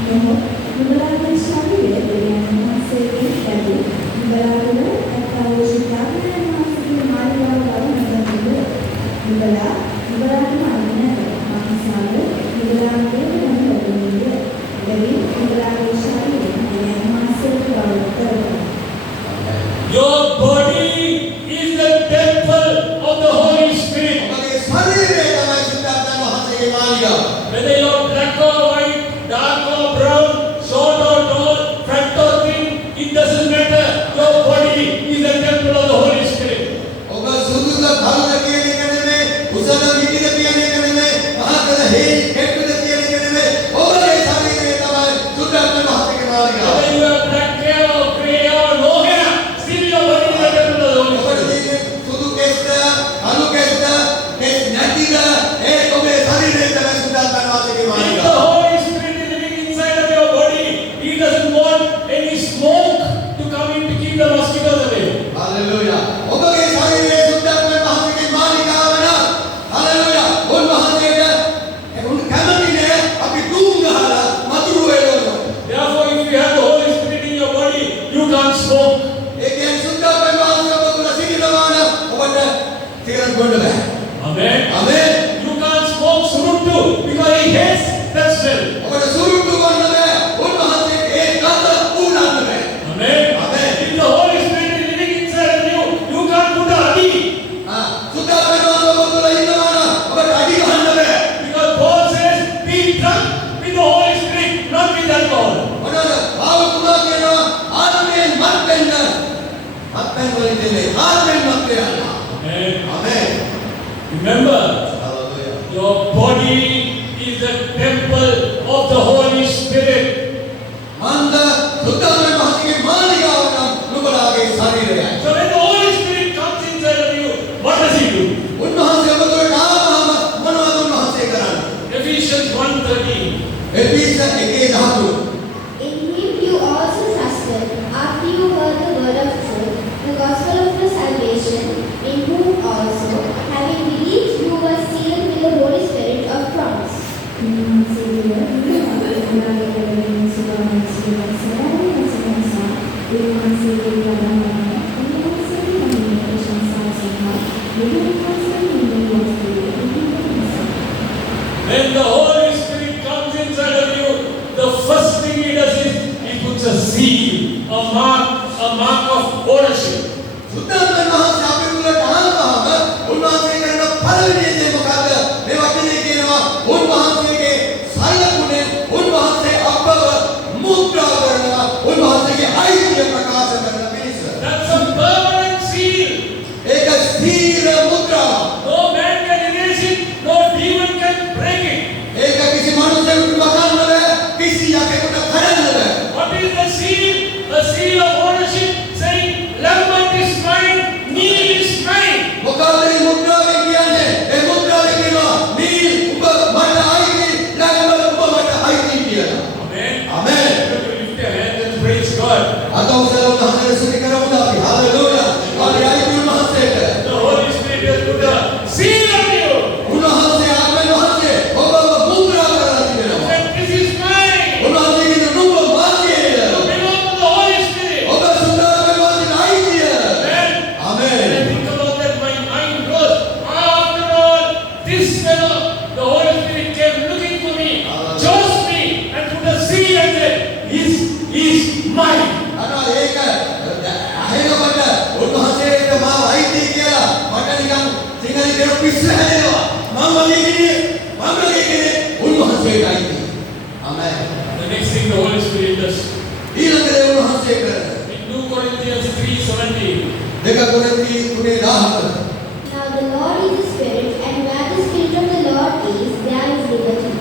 නුඹලාගේ ශරීරය දෙවියන් වහන්සේගෙන් ලැබූ නුඹලා තුළ ඇත්තා වූ සුද්ධාත්මයන් වහන්සේගේ මාලිගාව බව නොදන්නීද? නුඹලාටම අන්නේ නැත. මානසාව නුඹලාගේ ලැබෙන්නේද? එබැවින් නුඹලාගේ ශරීරය දෙවියන් වහන්සේට වරද කරගන්න. Your body is the temple of the Holy Spirit. ඔබගේ ශරීරය තමයි සුද්ධාත්ම වහන්සේගේ මාලිගාව. Whether you are black or white, dark or brown, short or tall, fat or thin, it doesn't matter. Your body is the temple of the Holy Spirit. ඔබ සුදුද කළුද කියන එක නෙමෙයි, උසද විදිද කියන එක නෙමෙයි, මහතද හේයි කෙට්ටුද කියන එක නෙමෙයි. ඔබගේ ශරීරය තමයි සුද්ධාත්ම වහන්සේගේ මාලිගාව. Whether you have black hair or grey or no hair, still your body is the temple of the Holy ඔබට Spirit. තියෙන්නේ සුදු කෙස්ද, කළු කෙස්ද, කෙස් නැතිද, ඒ ඔබේ ශරීරය තමයි සුද්ධාත්ම වහන්සේගේ If the මාලිගාව. Holy Spirit is living inside of your body, He doesn't want any smoke to come in to keep the mosquitoes away. Hallelujah. ඔබගේ ශරීරයේ සුද්ධාත්ම වහන්සේගේ මාලිගාව නම් හalleluya. උන්වහන්සේට උන් කැමති නෑ අපි දුම් ගහලා මතුරු වෙලවනවා. Therefore, if you have the Holy Spirit in your body, you can't smoke. ඒ කියන්නේ සුද්ධාත්ම වහන්සේ ඔබ තුළ සිටිනවා නම් ඔබට සිගරට් බොන්න බෑ. Amen. ආමෙන්. You can't smoke suruttu because He hates that smell. ඔබට සුරුට්ටු බොන්න බෑ. උන්වහන්සේ ඒ ගඳ උලන්න බෑ. Amen. Amen. If the Holy Spirit is living inside of you, you can't put a adi. සුද්ධාත්ම වහන්සේ ඔබ තුළ ඉන්නවා නම් ඔබට අඩි ගහන්න බෑ. Because Paul says, be drunk with the Holy Spirit, not with alcohol. මොනවාද? ආවතුමා කියනවා ආත්මයෙන් මත් වෙන්න. මත්පැන් වලින් නෙමෙයි ආත්මයෙන් මත් වෙන්න. Amen. ආමෙන්. Remember, hallelujah. your body is a temple of the Holy Spirit. මන්ද සුද්ධාත්ම වහන්සේගේ මාලිගාව නම් නුඹලාගේ ශරීරයයි. So when the Holy Spirit comes inside of you, what does He do? උන්වහන්සේ ඔබ තුළ ආවම මොනවද උන්වහන්සේ කරන්නේ? Ephesians 1:13. එපිස 1:13. In him you also trusted, after you heard the word of truth, the gospel of your salvation, in whom also, having believed, you were sealed with the Holy Spirit of promise. උන්වහන්සේ නුඹලාගේ දෙවියන් සුවාමස්සේ a mark of ownership. සුද්ධාත්මයන් වහන්සේ අපේ තුලට ආවම උන්වහන්සේ කරන පළවෙනි දේ මොකද්ද? මේ වචනේ කියනවා උන්වහන්සේගේ සලකුණේ උන්වහන්සේ අපව මුද්‍රා කරනවා. උන්වහන්සේගේ අයිතිය ප්‍රකාශ කරන පිණිස. That's a permanent seal. ඒක ස්ථීර මුද්‍රාවක්. No man can erase it, no demon can break it. ඒක කිසි මනුස්සයෙකුට වහන්න බෑ, කිසි යකෙකුට කඩන්න බෑ. What is the seal? The seal of ownership saying, Lambert is mine, Neil is mine. මොකද මේ මුද්‍රාවේ කියන්නේ? ඒ මුද්‍රාවේ කියනවා නීල් ඔබ මට අයිති, ලැබෙන්න ඔබ මට අයිති කියලා. Amen. ආමෙන්. Lift your hands and praise God. අද උසල උන්වහන්සේ සුති කරමු අපි. හalleluya. අපි අයිති උන්වහන්සේට. The Holy Spirit has put a seal on you. උන්වහන්සේ ආත්මෙන් වහන්සේ ඔබව මුද්‍රා කරලා තිබෙනවා. And this is mine. උන්වහන්සේ කියන නුඹ මාගේ. You belong to the Holy Spirit. ඔබ සුද්ධාත්මෙන් වහන්සේට අයිතිය. Amen. ආමෙන්. When I think about that, my mind goes, after all, this fellow, the Holy Spirit came looking for me, chose me, and put a seal and said, is mine. අනේ ඒක අහෙනකොට උන්වහන්සේට මාව අයිති කියලා මට නිකන් සිංහලෙන් කියන පිස්සු හැදෙනවා. මම වගේ උන්වහන්සේට අයිති. ආමෙන්. The next thing the Holy Spirit does. ඊළඟ දේ උන්වහන්සේ කරන. In 2 Corinthians 3:17, දෙක කොරින්ති 3:17. Now the Lord is the Spirit, and where the Spirit of the Lord is, there is liberty.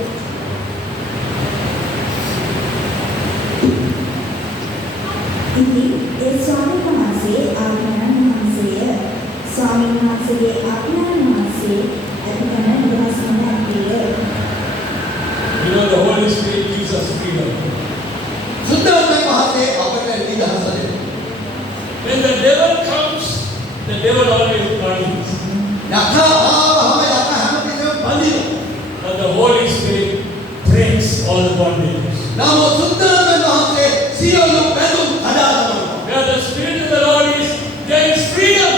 ඉතින් ඒ ස්වාමීන් වහන්සේ ආඥාන වහන්සේය. ස්වාමීන් වහන්සේගේ ආඥාන වහන්සේ අපතන නිදහස් වන්නේ. you know, the Holy Spirit gives us freedom. සුද්ධාත්මයන් වහන්සේ අපට නිදහස දෙනවා. When the devil comes, the devil always runs. යකා ආවම යකා හැමතිස්සෙම බඳිනවා. But the Holy Spirit breaks all the bondages. නමුත් සුද්ධාත්මයන් වහන්සේ සියලු බැඳුම් කඩා දමනවා. Where the Spirit of the Lord is, there is freedom.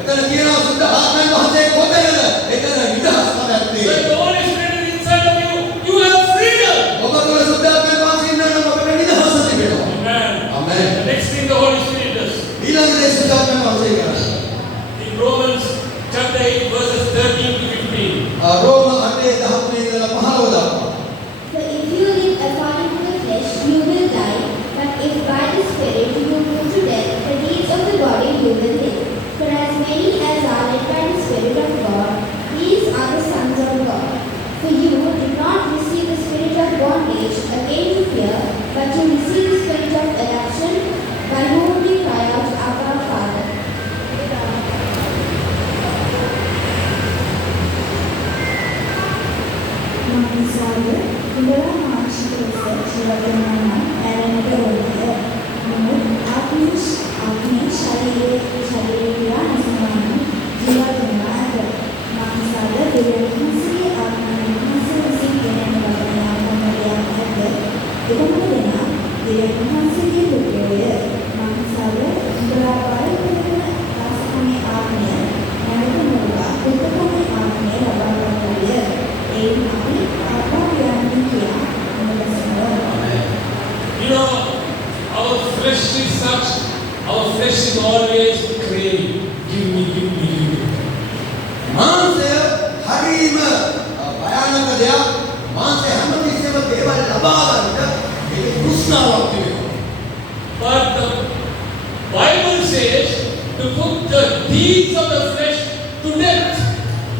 එතන කියනවා සුද්ධාත්මයන් වහන්සේ කොතනද? එතන නිදහස්කම When ඇත්තේ. the Holy Spirit is inside of you, you have freedom. ඔබ තුළ සුද්ධාත්මයන් වහන්සේ ඉන්නනම් ඔබට නිදහස තිබෙනවා. Amen. ආමෙන්. The next thing the Holy Spirit does. ඊළඟ දේ සුද්ධාත්මයන් වහන්සේ කරනවා. In Romans chapter 8, verses 13 to 15. රෝම 8:13 ඉඳලා 15 දක්වා. For if you live according to the flesh, you will die. But if by the Spirit you put to death the deeds of the body, you will live. For as many as are led by the Spirit of God, these are the sons of God. For you did not receive the spirit of bondage again to fear, but you received the spirit of adoption, by whom we cry out, Abba, Father. මනසාව ඉඳලා මානසික ජීවනයන් ඇරෙන්නට ඕනේ. නමුත් ආත්මික ශරීරය නැසනම ජීවනය මනසාව දෙවියන්ගේ ආත්මයන්ගේ විසින් ගෙනෙන වදනාවක් එතකොට දෙනා දෙවියන්ගේ පුත්‍රය මනසාව ඉඳලා බලපෑම ආසකමේ ආත්මය නැවතුණා පුත්‍රකමේ ආත්මය ලබා ගන්නය. ඒ අපි ආපායන්නේ කියලා මොනවද? You know, our flesh is such, our flesh is always craving. Give me, give me, give me. මාංශය හරීම භයානක දෙයක්. මාංශය හැමතිස්සෙම දේවල් ලබා ගන්න ඒක තෘෂ්ණාවක් තිබෙනවා. But the Bible says to put the deeds of the flesh to death.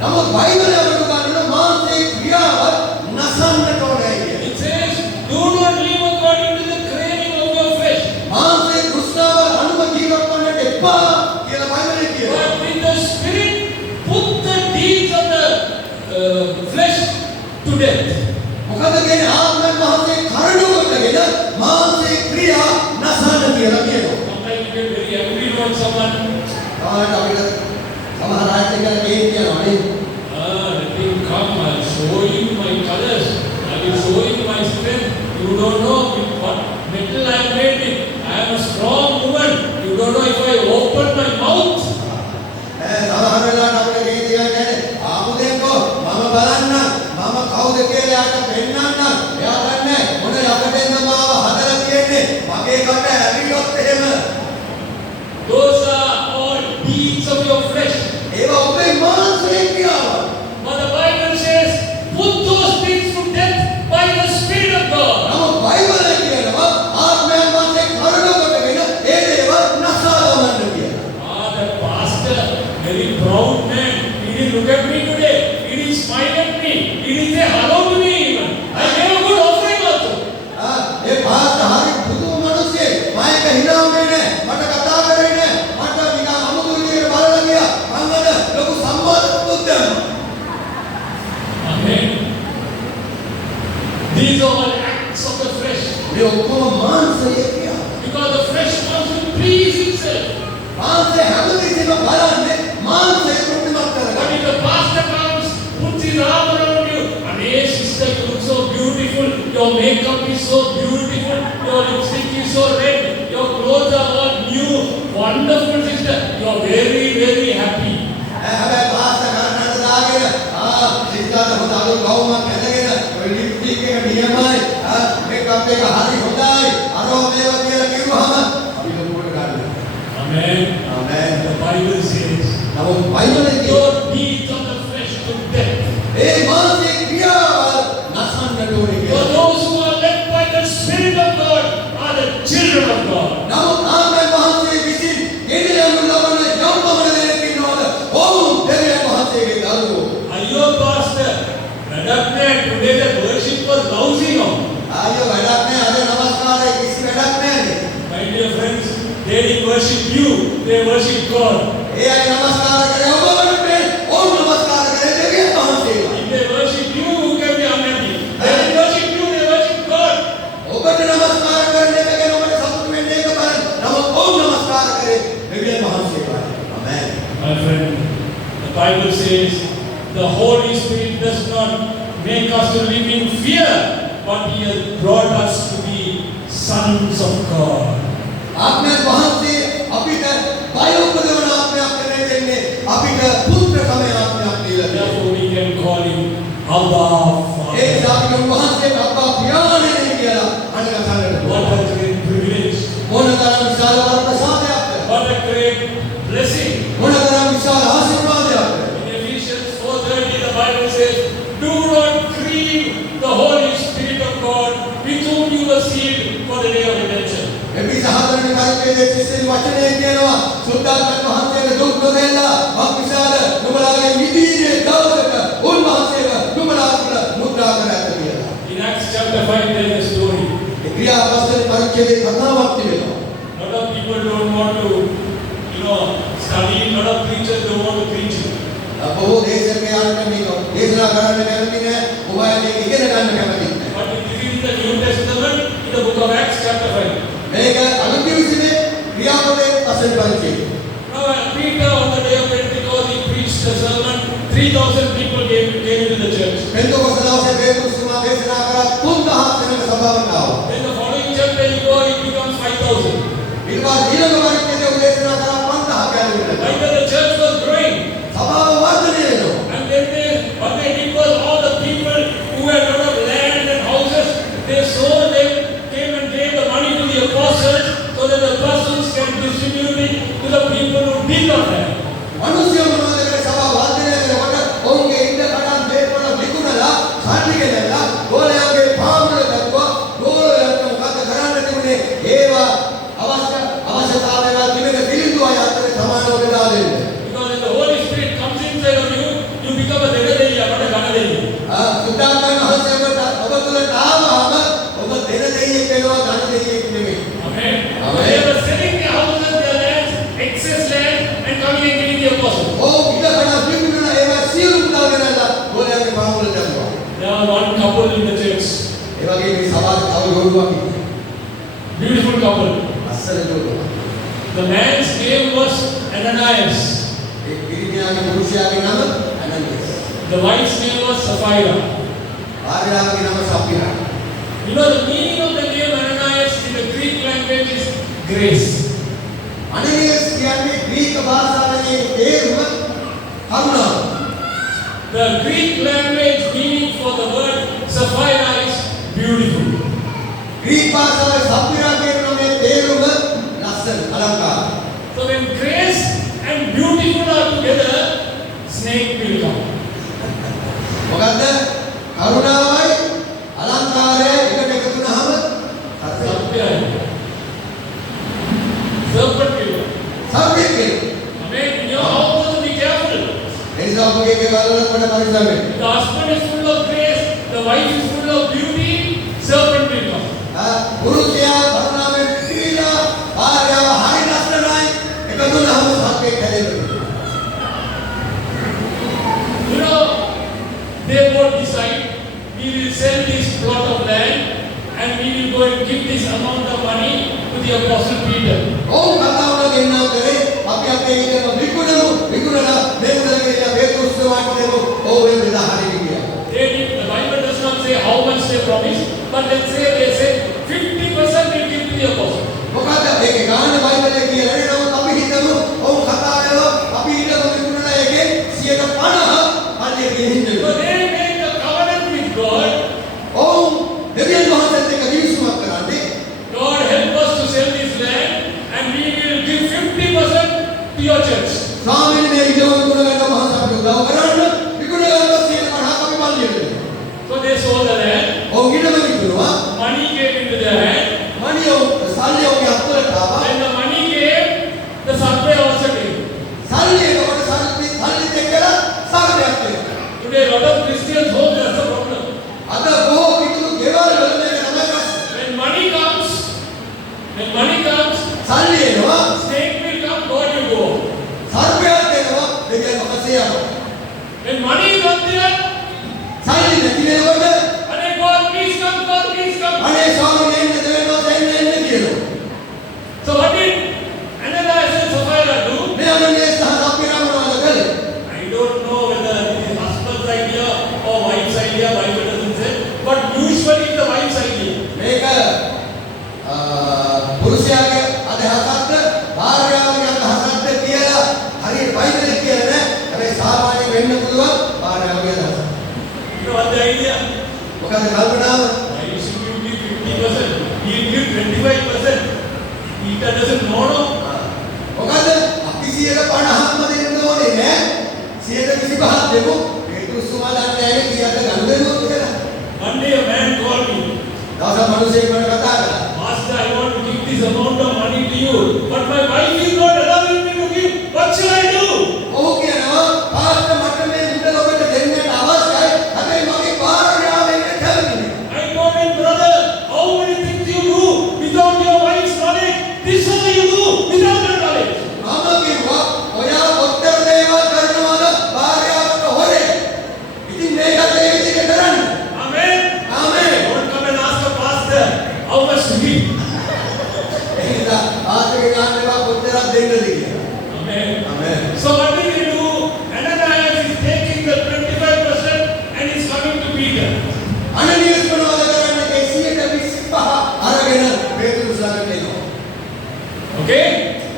නමුත් බයිබලය අපට ගන්න මාංශයේ ක්‍රියාව නසන්නට ඕනේ කියලා. It says, do not live according to the craving of your flesh, මාංශයේ තෘෂ්ණාව අනුව ජීවත් වන්නට එපා කියලා බයිබලය කියනවා. but with the Spirit put the deeds of the flesh to death. මොකද කියන්නේ ආත්මයන් වහන්සේ කරඬු කොටගෙන මාංශයේ ක්‍රියා නසන්න කියලා කියනවා. Sometimes you get very angry on someone. සමහරවිට අපිට සමහර අය කියලා කියනවා නේ. Let him come, I'll show you my colors. I will show you my strength. You don't know with what metal I have made it. I am a strong woman. You don't know if I open my mouth. සමහර වෙලාවට අපිට කියන්නේ ආමුදෙන්කෝ මම බලන්න මම කවුද කියලා යාට පෙන්නන්න. එයා දන්නේ මොන යකටෙන්ද මාව හදලා තියෙන්නේ. මගේ කට ඇරියොත් එහෙම Amen. ආමේන්. The Bible says, නමුත් බයිබලයේ your deeds of the flesh to death. ඒ මානසික ක්‍රියාවල් නැසන්නට ඕනේ For කියලා. those who are led by the Spirit of God are the children of God. නමුත් ආමේන් වහන්සේ විසින් ගෙනියනු ලබන යම් පමණ දෙනෙක් ඉන්නවද? ඔවුන් දෙවියන් වහන්සේගේ දරුවෝ. Are you a pastor? Today the worship was lousy now. ආයෙ වැඩක් නැහැ. අද නමස්කාරය කිසි වැඩක් නැහැ. My dear friends, they didn't worship you, they worship God. ඒ අය නමස්කාර කරේ ඔබවලට ඔවුන් නමස්කාර කරේ දෙවියන් වහන්සේලා. If they worship you, who can be unhappy? They didn't worship you, they worship God. ඔබට නමස්කාර කරන එක ගැන ඔබට සතුටු වෙන්න ඒක බලන්න. නමුත් ඔවුන් නමස්කාර කරේ දෙවියන් වහන්සේලා. ආමේන්. My friend, the Bible says the Holy Spirit does not make us to live in fear, but He has brought us to be sons of God. ආත්මයන් වහන්සේ අපිට බය උපදවන ආත්මයක් නෙවෙයි දෙන්නේ. අපිට පුත්‍රකමේ ආත්මයක් දීලා තියෙනවා. Therefore, we can call Him Abba ඒ Father. සාමික වහන්සේ අප්පා පියාණෙනි කියලා අනුගතන්නට What ඕන. a great privilege! මොනතරම් විශාල ප්‍රසාදයක්ද? What a great blessing! මොනතරම් විශාල ආශිර්වාදයක්ද? In Ephesians 4:30, the Bible says, "Do not grieve the Holy Spirit of God, with whom you were sealed for the day of redemption." එපිස හතරවෙනි පරිච්ඡේදයේ 30 වචනය කියනවා සුද්ධාත්ම වහන්සේට දුක් නොදෙන්න මක් විශාල නුඹලාගේ නිදීනේ දවසක උන්වහන්සේව නුඹලා තුළ මුද්‍රා කර ඇත කියලා. In Acts chapter 5, there is a story. ඒ ක්‍රියාපස්සේ පරිච්ඡේදයේ කතාවක් තිබෙනවා. A lot of people don't want to, study. A lot of preachers don't want to preach. බොහෝ දේශකයන්ට මේක දේශනා කරන්න කැමති නැහැ. ඔබ මේක ඉගෙන ගන්න කැමති නැහැ. But if you read the New Testament, in the book of Acts chapter 5. මේක අනුන්ගේ විසිනේ ක්‍රියාපදයේ පස්සේ පරිච්ඡේදය. Now, Peter on the day of Pentecost, he preached a sermon. 3,000 people came into the church. පෙන්තකොස්ත දවසේ පේතුරුස් තුමා දේශනා කරා 3000 දෙනෙක් සභාවට ආවා. Then the following chapter you go, it becomes 5,000. ඊට පස්සේ ඊළඟ පරිච්ඡේදයේ දේශනා කරා 5000 කැලේ. Later the church was growing. සභාව වර්ධනය වෙනවා. And then what they did was all the people who had a lot of land and houses, they sold them, came and gave the money to the apostles so that the apostles can distribute it to the people who did not have. මිනිස්සු මොනවද සභාව වර්ධනය වෙනකොට ඔවුන්ගේ ඉන්න කඩන් දෙපොළ විකුණලා සල්ලි ගෙනල්ලා ගෝලයාගේ පාමුල දක්වා ගෝලයාට මොකද කරන්න තිබුණේ ඒවා අවශ්‍යතාවයන් තිබෙන පිළිඳු අය අතර සමානව බෙදා දෙන්න. Because if the Holy Spirit comes inside of you, you become a Devadeya, not a Ganadeya. සුද්ධාත්ම වහන්සේට ඔබ තුළට ආවම ඔබ දෙන දෙයියෙක් වෙනවා ධන දෙයියෙක් නෙමෙයි. Amen. Amen. They were selling their houses, their lands, excess land, and coming and giving the apostles. ඔව් ඉඩ කඩන් විකුණලා ඒවා සියලු මුදල් ගෙනල්ලා ගෝලයාගේ පාමුල දක්වා. There was one couple in the church. ඒ වගේ මේ සභාවේ තව ගොඩුවක් ඉන්නවා. Beautiful couple. අස්සල ගොඩුවක්. The man's name was Ananias. ඒ පිරිමියාගේ පුරුෂයාගේ නම අනන්‍යස්. The wife's name was Sapphira. ආර්යාගේ නම සප්පිරා. You know the meaning of the name Ananias in the Greek language is grace. අනන්‍යස් කියන්නේ ග්‍රීක භාෂාවේ තේරුම කරුණාව. The Greek language meaning for the word Sapphira is beautiful. Greek භාෂාවේ සප්පිරා කියන නමේ තේරුම ලස්සන අලංකාර. So when grace and beautiful are together, snake will come. මොකද්ද? කරුණාවයි අලංකාරයයි එකට එකතු වුනහම Sapphira. Serpent will come. සර්පෙක්. Amen. In your house also be careful. එනිසා ඔබගේ ගෙවල් වල කොට පරිස්සම් වෙන්න. The husband is full of grace, the wife is full of beauty, serpent will come. පුරුෂයා කරුණාවෙන් පිරීලා ආර්යව හරි ලස්සනයි එකතු වුනහම සර්පෙක් හැදෙනවා. You know, they both decide, we will sell this plot of land and we will go and give this amount of money to the Apostle Peter. ඔව් කතා වුණා ගෙන්නා කරේ අපි අපේ ඉඩම විකුණලා මේ මුදල ගෙනියලා පේතුරුස් තුමාට දෙමු. ඔව් ඒ බෙදා හරි කියලා. The Bible does not say how much they promised, but they say 50% will give to the apostle. මොකද මේකේ ගාන බයිබලයේ කියලා නේ නමුත් අපි හිතමු ඔව් කතා කරලා අපි ඉඩම විකුණලා එකේ 50% අල්ලේ ගෙනින්න. So they make a covenant with God. ඔව් දෙවියන් වහන්සේත් එක්ක දිවිසුමක් කරන්නේ. God help us to sell this land and we will give 50% your church. ස්වාමීන් මේ ඉදවන ගුණ ගන්න මහසභාවට උදව් කරන්න විකුණ ගන්න සියලු මහා කවි පල්ලියට. So they sold the land. ඔව් ඊටම විකුණුවා. Money came into their hand. මණියෝ සල්ලි ඔහුගේ අත්වලට ආවා. When the money came, the subway also came. සල්ලි එනකොට සල්ලි දෙකලා සාගරයක් වෙනවා. Today a lot of Christians hope that's a problem. අද බොහෝ කිතුණු ගෙවල් වල මේක තමයි ප්‍රශ්නේ. When money comes, සල්ලි එනවා snake will come, God will go. සර්පයාත් එනවා දෙවියන් වහන්සේ යනවා. When money is not there, සල්ලි නැති වෙනකොට and God please come, God please come. අනේ ස්වාමීන් එන්න දෙවෙනවා එන්න කියනවා. So what did Ananias and Sapphira do? මේ අනනිය සහ සප්පිරා මොනවද කළේ? I don't know whether it is husband's idea or wife's idea, Bible doesn't say, but usually it's the wife's idea. මේක පුරුෂයාගේ අදහසක්ද භාර්යාවගේ අදහසක්ද කියලා හරියට බයිබලෙ කියලා නෑ. හැබැයි සාමාන්‍යයෙන් වෙන්න පුළුවන් භාර්යාවගේ අදහසක්. You know what the idea? මොකද කල්පනාව? Why should you give 50%? He'll give 25%. Peter doesn't know, no? මොකද අපි 150ක්ම දෙන්න ඕනේ නෑ. 125ක් දෙමු. පේතුරුස් තුමා දන්නේ නැහැ කීයද ගන්න දෙනවද කියලා. One day a man called me. දවසක් මිනිහෙක් මට කතා කළා. Master, I want to give this amount of money to you, but my wife is not allowing me to give. What shall I do? ඔහු කියනවා පාස්ටර් මට මේ මුදල ඔබට දෙන්නට අවශ්‍යයි. හැබැයි මගේ භාර්යාව එන්න කැමති. I told him, brother, how many things you do without your wife's knowledge? This is what you do without her knowledge. මම කිව්වා ඔයා ඔච්චර දේවල් කරනවාද භාර්යාවට හොරේ. ඉතින් මේකට ඒ විදිහට කරන්න. Amen. ආමේන්. Don't come and ask the pastor how much to give. එහෙනම් ආතේ ගන්නවා කොච්චරක් දෙන්නද කියලා. Amen. ආමේන්. So what did he do? Ananias is taking the 25% and he's coming to Peter. අනනියස් මොනවද කරන්නේ? 125 අරගෙන පේතුරුස් ළඟට එනවා. Okay?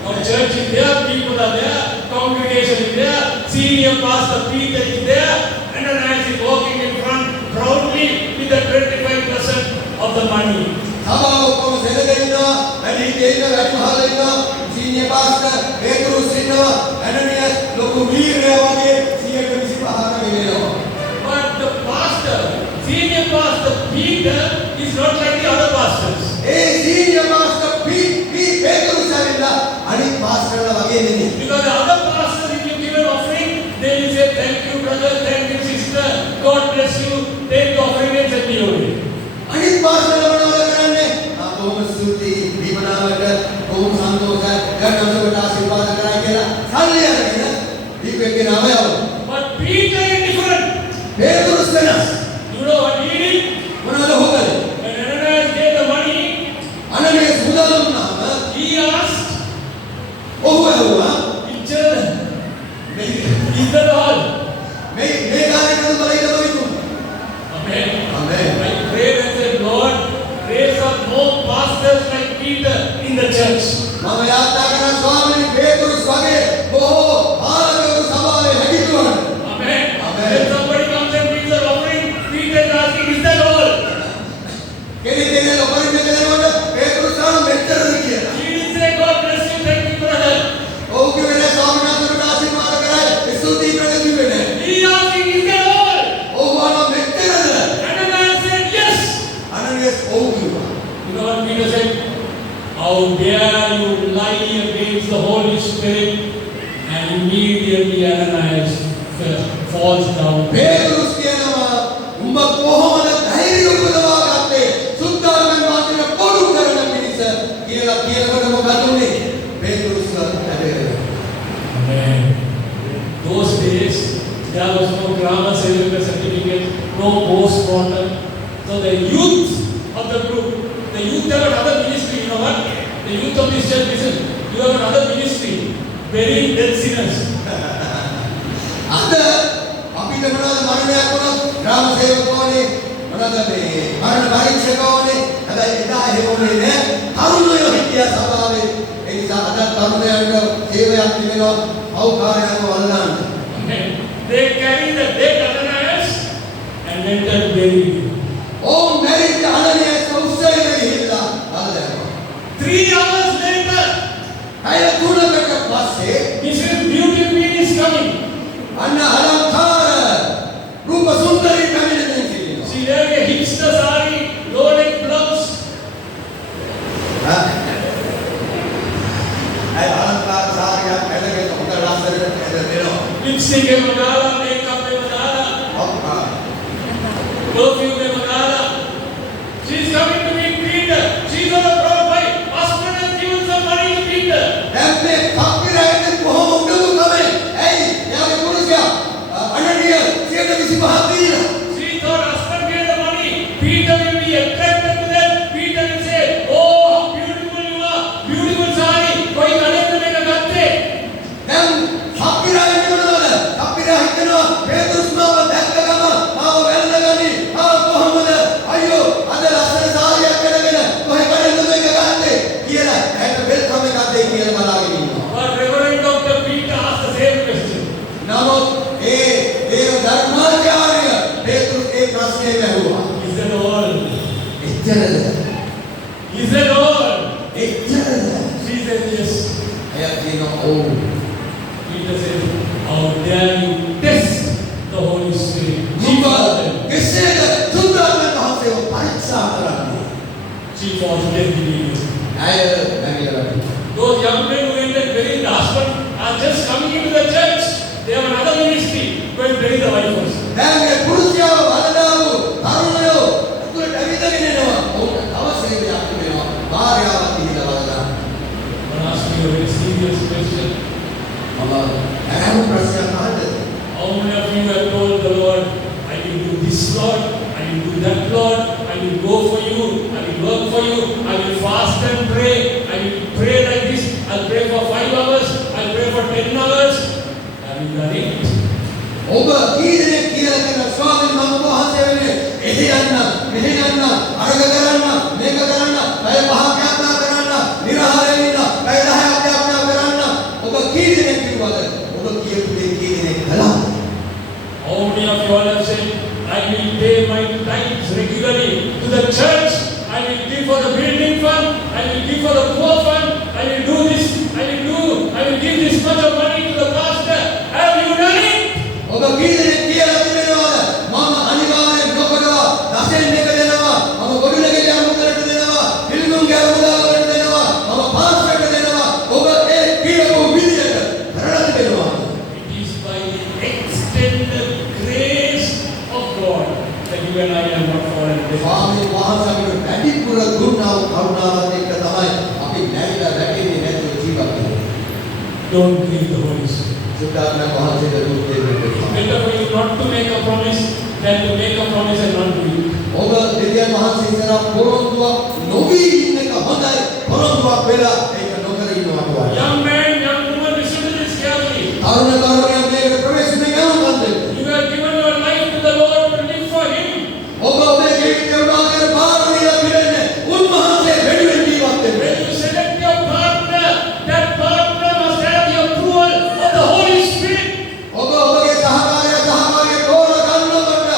Now church is there, people are there, congregation is there, senior pastor Peter is there, Ananias is walking in front proudly with the 25% of the money. සභාව ඔක්කොම සෙනගෙනවා. වැඩි දෙන්න වැඩිමහල් ඉන්නවා. සීනියර් පාස්ටර් පේතුරුස් ඉන්නවා. අනනියස් ලොකු වීරයා වගේ 125ක් ගෙවෙනවා. But the pastor, senior pastor Peter is not like the other pastors. ඒ සීනියර් පාස්ටර් පේතුරුස් ඇවිල්ලා අනිත් පාස්ටර්ලා වගේ නෙමෙයි. Because the other pastors, if you give an offering, they will say, thank you brother, thank you sister, God bless you, take the offering and send me away. අනිත් පාස්ටර්ලා මොනවද කරන්නේ? බොහොම ස්තුතියි දීපනාවට බොහොම සන්තෝෂයි ගණන්සකට ආශිර්වාද කරයි කියලා සල්ලි අරගෙන දීපෙක්ගේ නම යවනවා. But Peter is different. පේතුරුස් වෙනස්. You know what he did? මොනවද ඔහු කළේ? When Ananias gave the money, අනනියස් මුදල් දුන්නාම he asked, ඔහු ඇහුවා teacher, is that all? මේ කාර්යය කරලා ඉන්න බවිතුන. Amen. ආමේන්. I prayed and said, Lord, raise up more pastors like Peter in the church. මම යාත්‍රා කරන ස්වාමීන් පේතුරුස් වගේ බොහෝ ආරවරු සභාවේ නැගිටිනවා. Amen. Amen. When somebody comes and brings an offering, Peter is asking, is that all? කෙනෙක් දෙන ඔපරින් දෙනකොට පේතුරුස් ආන මෙච්චරද කියලා. He didn't say, God bless you, thank you, brother. ඔහු කිව්වේ ස්වාමීන් වහන්සේට ආශිර්වාද කරයි ස්තුතියි ප්‍රණාම කිව්වේ නැහැ. He is asking, is that all? ඔහු ආන මෙච්චරද? Ananias said, yes. අනනියස් ඔහු කිව්වා. You know what Peter said? How dare you lie against the Holy Spirit? And immediately Ananias falls down. පේතුරුස් කියනවා උඹ කොහොමද ධෛර්යය උපදවා ගත්තේ? සුද්ධාත්මෙන් වාසින පොඩු කරන මිනිස කියලා කියනකොට මොකද උනේ? පේතුරුස් ඇදෙනවා. Amen. Those days, there was no grammar certificate, no postmortem. So the youth of the group, the youth have another ministry, you know what? The youth of this church, listen, you have another ministry, burying dead sinners. අද අපිට මොනවද මරණයක් වුණොත් ග්‍රාම සේවකෝනේ මොනවද මේ මරණ පරීක්ෂකෝනේ හැබැයි එදා එහෙම වුණේ නෑ තරුණයෝ හිටියා සභාවේ ඒ නිසා අද තරුණයන්ට සේවයක් තිබෙනවා අවකාරයන්ව වළඳන්න. Amen. They carry the dead Ananias and let them bury him. ඕම් මැරිච්ච අනනියස් උස්සගෙන ගිහිල්ලා අල්ලනවා. 3 hours later, අය තුනකට පස්සේ his lipstick එකම දාලා, makeup එකම දාලා, perfume එකම දාලා. She is coming to meet Peter. She is on a broad way. Husband has given some money to Peter. එම්නේ කප්පිරයිද කොහොම උඩු කමේ ඇයි යාගේ පුරුෂයා අනනිය 125 දීලා She thought husband gave the money. Peter will be attracted to that. Peter will say, "Oh, how beautiful you are. Beautiful sari. कोई गलत नहीं करते." දැන් කප්පිරයි වෙනවද කප්පිරයි හිතනවා පේතුස් මාව දැක්කම මාව වැළඳගනි කොහොමද අයියෝ අද ලස්සන සාරියක් කරගෙන කොහෙ කඩේද මේක ගත්තේ කියලා ඇයට වෙල්කම් එකක් දෙයි කියලා බලාගෙන ඉන්නවා. But Reverend Dr. Peter asked the same question. නමුත් ඒ දේව ධර්මාචාර්ය පේතුස් ඒ ප්‍රශ්නේ ඇහුවා. Is that all? එච්චරද? Is that all? එච්චරද? She said yes. එයා කියනවා ඔව්. Peter said, "How dare you test the Holy Spirit?" නුඹ කෙසේද සුද්ධාත්ම මහත්මයව පරීක්ෂා කරන්නේ? She was dead believers. ඇය නැගිලා Those young men who ended burying the husband are just coming into the church. They have another ministry. Go and bury the wife first. දැන් මේ පුරුෂයව වලදාවු තරුණයෝ අතුලට ඇවිදගෙන එනවා. ඔවුන්ට තව සේවයක් වෙනවා. භාර්යාවත් ඉහිලා වලදා. I want to ask you a very serious question. මම ඇහුම් ප්‍රශ්නයක් අහන්නද? How many of you have told the Lord, "I will do this, Lord. I will do that, Lord. I will go for you. I will work for you. I will fast and pray. I will pray like this. I'll pray for 5 hours. I'll pray for 10 hours." Have you done it? ඔබ කී දෙනෙක් කියලා කියන ස්වාමීන් වහන්සේ වෙන්නේ එහි යන්න මෙහි යන්න අරග කරන්න මේක කරන්න පැය 5ක් යාත්‍රා කරන්න නිරහරේ ඉන්න පැය 10ක් යාත්‍රා කරන්න ඔබ කී දෙනෙක් කිව්වද? ඔබ කියපු දේ කී දෙනෙක් කළාද? How many of you all have said, "I will pay my tithes regularly to the church. I will give for the building fund. I will give for the poor fund. I will do this. I will give this much of money to the pastor." Have you done it? ඔබ කී දෙනෙක් කියලා තිබෙනවද? මම අනිවාර්යෙන් නොකරවා දසෙන් එක දෙනවා මම ගොඩනැගිලි අමුදලට දෙනවා පිළිගුම්ගේ අමුදලට දෙනවා මම පාස්ටර්ට දෙනවා ඔබ ඒ කියපු විදියට කරලා තිබෙනවා. It is by the extended grace of God that you and I are not fallen dead. ස්වාමීන් වහන්සේ අපිට වැඩිපුර දුන්නා වූ කරුණාවත් එක්ක තමයි අපි නැරිලා වැටෙන්නේ නැතුව ජීවත් වෙන්නේ. Don't grieve the Holy Spirit. සුද්ධාත්ම වහන්සේට දුක් දෙන්න. Better for you not to make a promise than to make a promise and not do it. ඔබ දෙවියන් වහන්සේ ඉස්සරහ පොරොන්දුවක් නොවි ඉන්න එක හොඳයි. පොරොන්දුවක් වෙලා ඒක නොකර ඉන්නවට වඩා. Young man, young woman, listen to this carefully. තරුණ තරුණියන් මේකට ප්‍රවේශ වෙන්න ගන්න. You have given your life to the Lord to live for Him. ඔබ ඔබේ ජීවිතය උදාකර පාරමිතා පිළිෙන්නේ උන්වහන්සේ වෙනුවෙන් ජීවත් වෙන්න. When you select your partner, that partner must have the approval of the Holy Spirit. ඔබ ඔබගේ සහකාරය තෝරා ගන්නකොට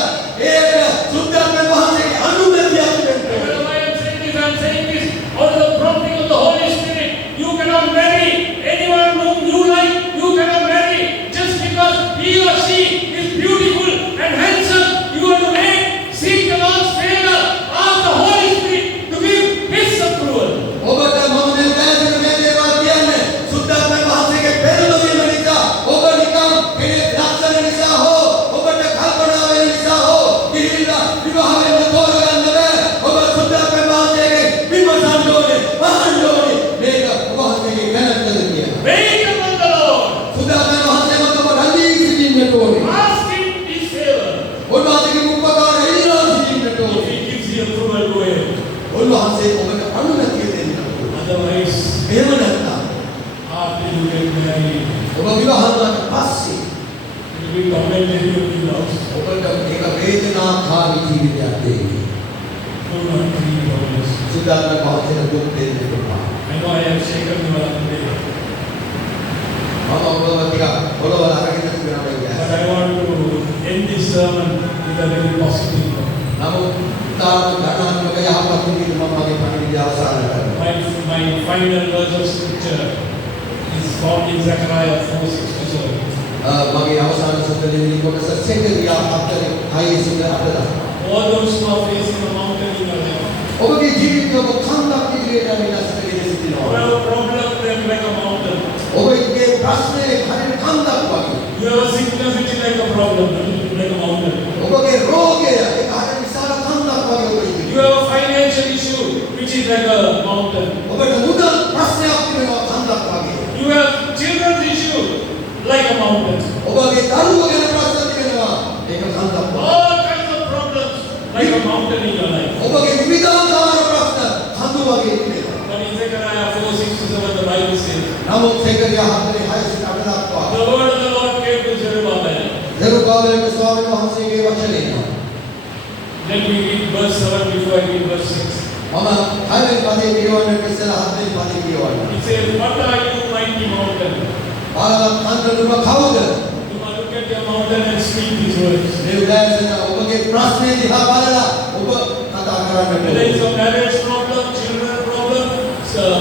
ඒක සුද්ධාත්ම වහන්සේගේ අනුමැතියක් වෙන්න. Whenever I am saying this, I am saying this out of the prompting of the Holy Spirit. You cannot marry anyone whom you like. You cannot marry just because he or she is beautiful and handsome. You have to seek the Lord's favor. Ask the Holy Spirit to give His approval. ඔබට මම දැන් දැනගෙන මේ දේවල් කියන්නේ සුද්ධාත්ම වහන්සේගේ පෙරළුවීම නිසා ඔබ නිකම් කෙනෙක් ලක්ෂණ නිසා හෝ ඔබට කල්පනා වෙන නිසා හෝ කිහිල්ලා විවාහ වෙන්න තෝරගන්න බෑ. ඔබ සුද්ධාත්ම වහන්සේගේ විමසන්න ඕනේ අහන්න ඕනේ මේක ඔබ වහන්සේගේ කැමැත්තද කියලා. Wait upon the Lord. සුද්ධාත්ම වහන්සේ මත ඔබ රැඳී සිටින්නට ඕනේ. Ask Him His favor. උන්වහන්සේගේ උපකාර ඉල්ලා සිටින්නට If ඕනේ. He gives the approval, go ahead. උන්වහන්සේ ඔබට අනුමැතිය දෙන්න ඕනේ. Otherwise, එහෙම නැත්නම් after you get married, ඔබ විවාහ වුණාට පස්සේ it will be tormented you in the house. ඔබට ඒක වේදනාකාරී ජීවිතයක් දෙයි. Do not grieve the Holy Spirit. සුද්ධාත්ම වහන්සේට දුක් දෙන්න එපා. I know I have shaken you up today, මම ඔබව ටිකක් පොළවල අරගෙන තිබෙනවා but කියන්නේ. I want to end this sermon with a very positive note. නමුත් තාම ධර්මාත්මක යහපත් විදිහට මම මගේ පණිවිඩය අවසන් කරනවා. My final verse of scripture is found in Zechariah 4:6-7. මගේ අවසාන සුද්ධ කොටස සෙකරියා 4:6-8. All those who are facing a mountain in your life, ඔබගේ ජීවිතය ඔබ කන්දක් ඉදිරියට වෙනස් කරගෙන who සිටිනවා. have a problem, they are like a mountain. ඔබගේ ප්‍රශ්නේ හරියට කන්දක් වගේ. You have a sickness which is like a problem, like a mountain. ඔබගේ රෝගය ඒක හරියට විශාල කන්දක් වගේ ඔබ ඉන්නේ. You have a financial issue which is like a mountain. ඔබට මුදල් ප්‍රශ්නයක් තිබෙනවා කන්දක් වගේ. You have children's issue like a mountain. ඔබගේ දරුවෝ ගැන ප්‍රශ්න තිබෙනවා ඒක කන්දක් වගේ. All kinds of problems like a mountain in your life. ඔබගේ විවිධාකාර ප්‍රශ්න කඳු වගේ තිබෙනවා. But in Zechariah 4:6-7 the Bible says, නමුත් සේකරියා 4:6 දක්වා the word of the Lord came to Zerubbabel. දරුකාලේ ස්වාමීන් වහන්සේගේ වචනය. Let me read verse 7 before I read verse 6. මම හතරේ පදේ කියවන්නට ඉස්සෙල්ලා හතරේ පදේ කියවන්න. It says, what are you, mighty mountain? බලවත් කන්දලුම කවුද? You must look at your mountain and speak these words. මේ උදෑසන ඔබගේ ප්‍රශ්නේ දිහා බලලා ඔබ කතා කරන්න Whether it's ඕනේ. a marriage problem, children problem,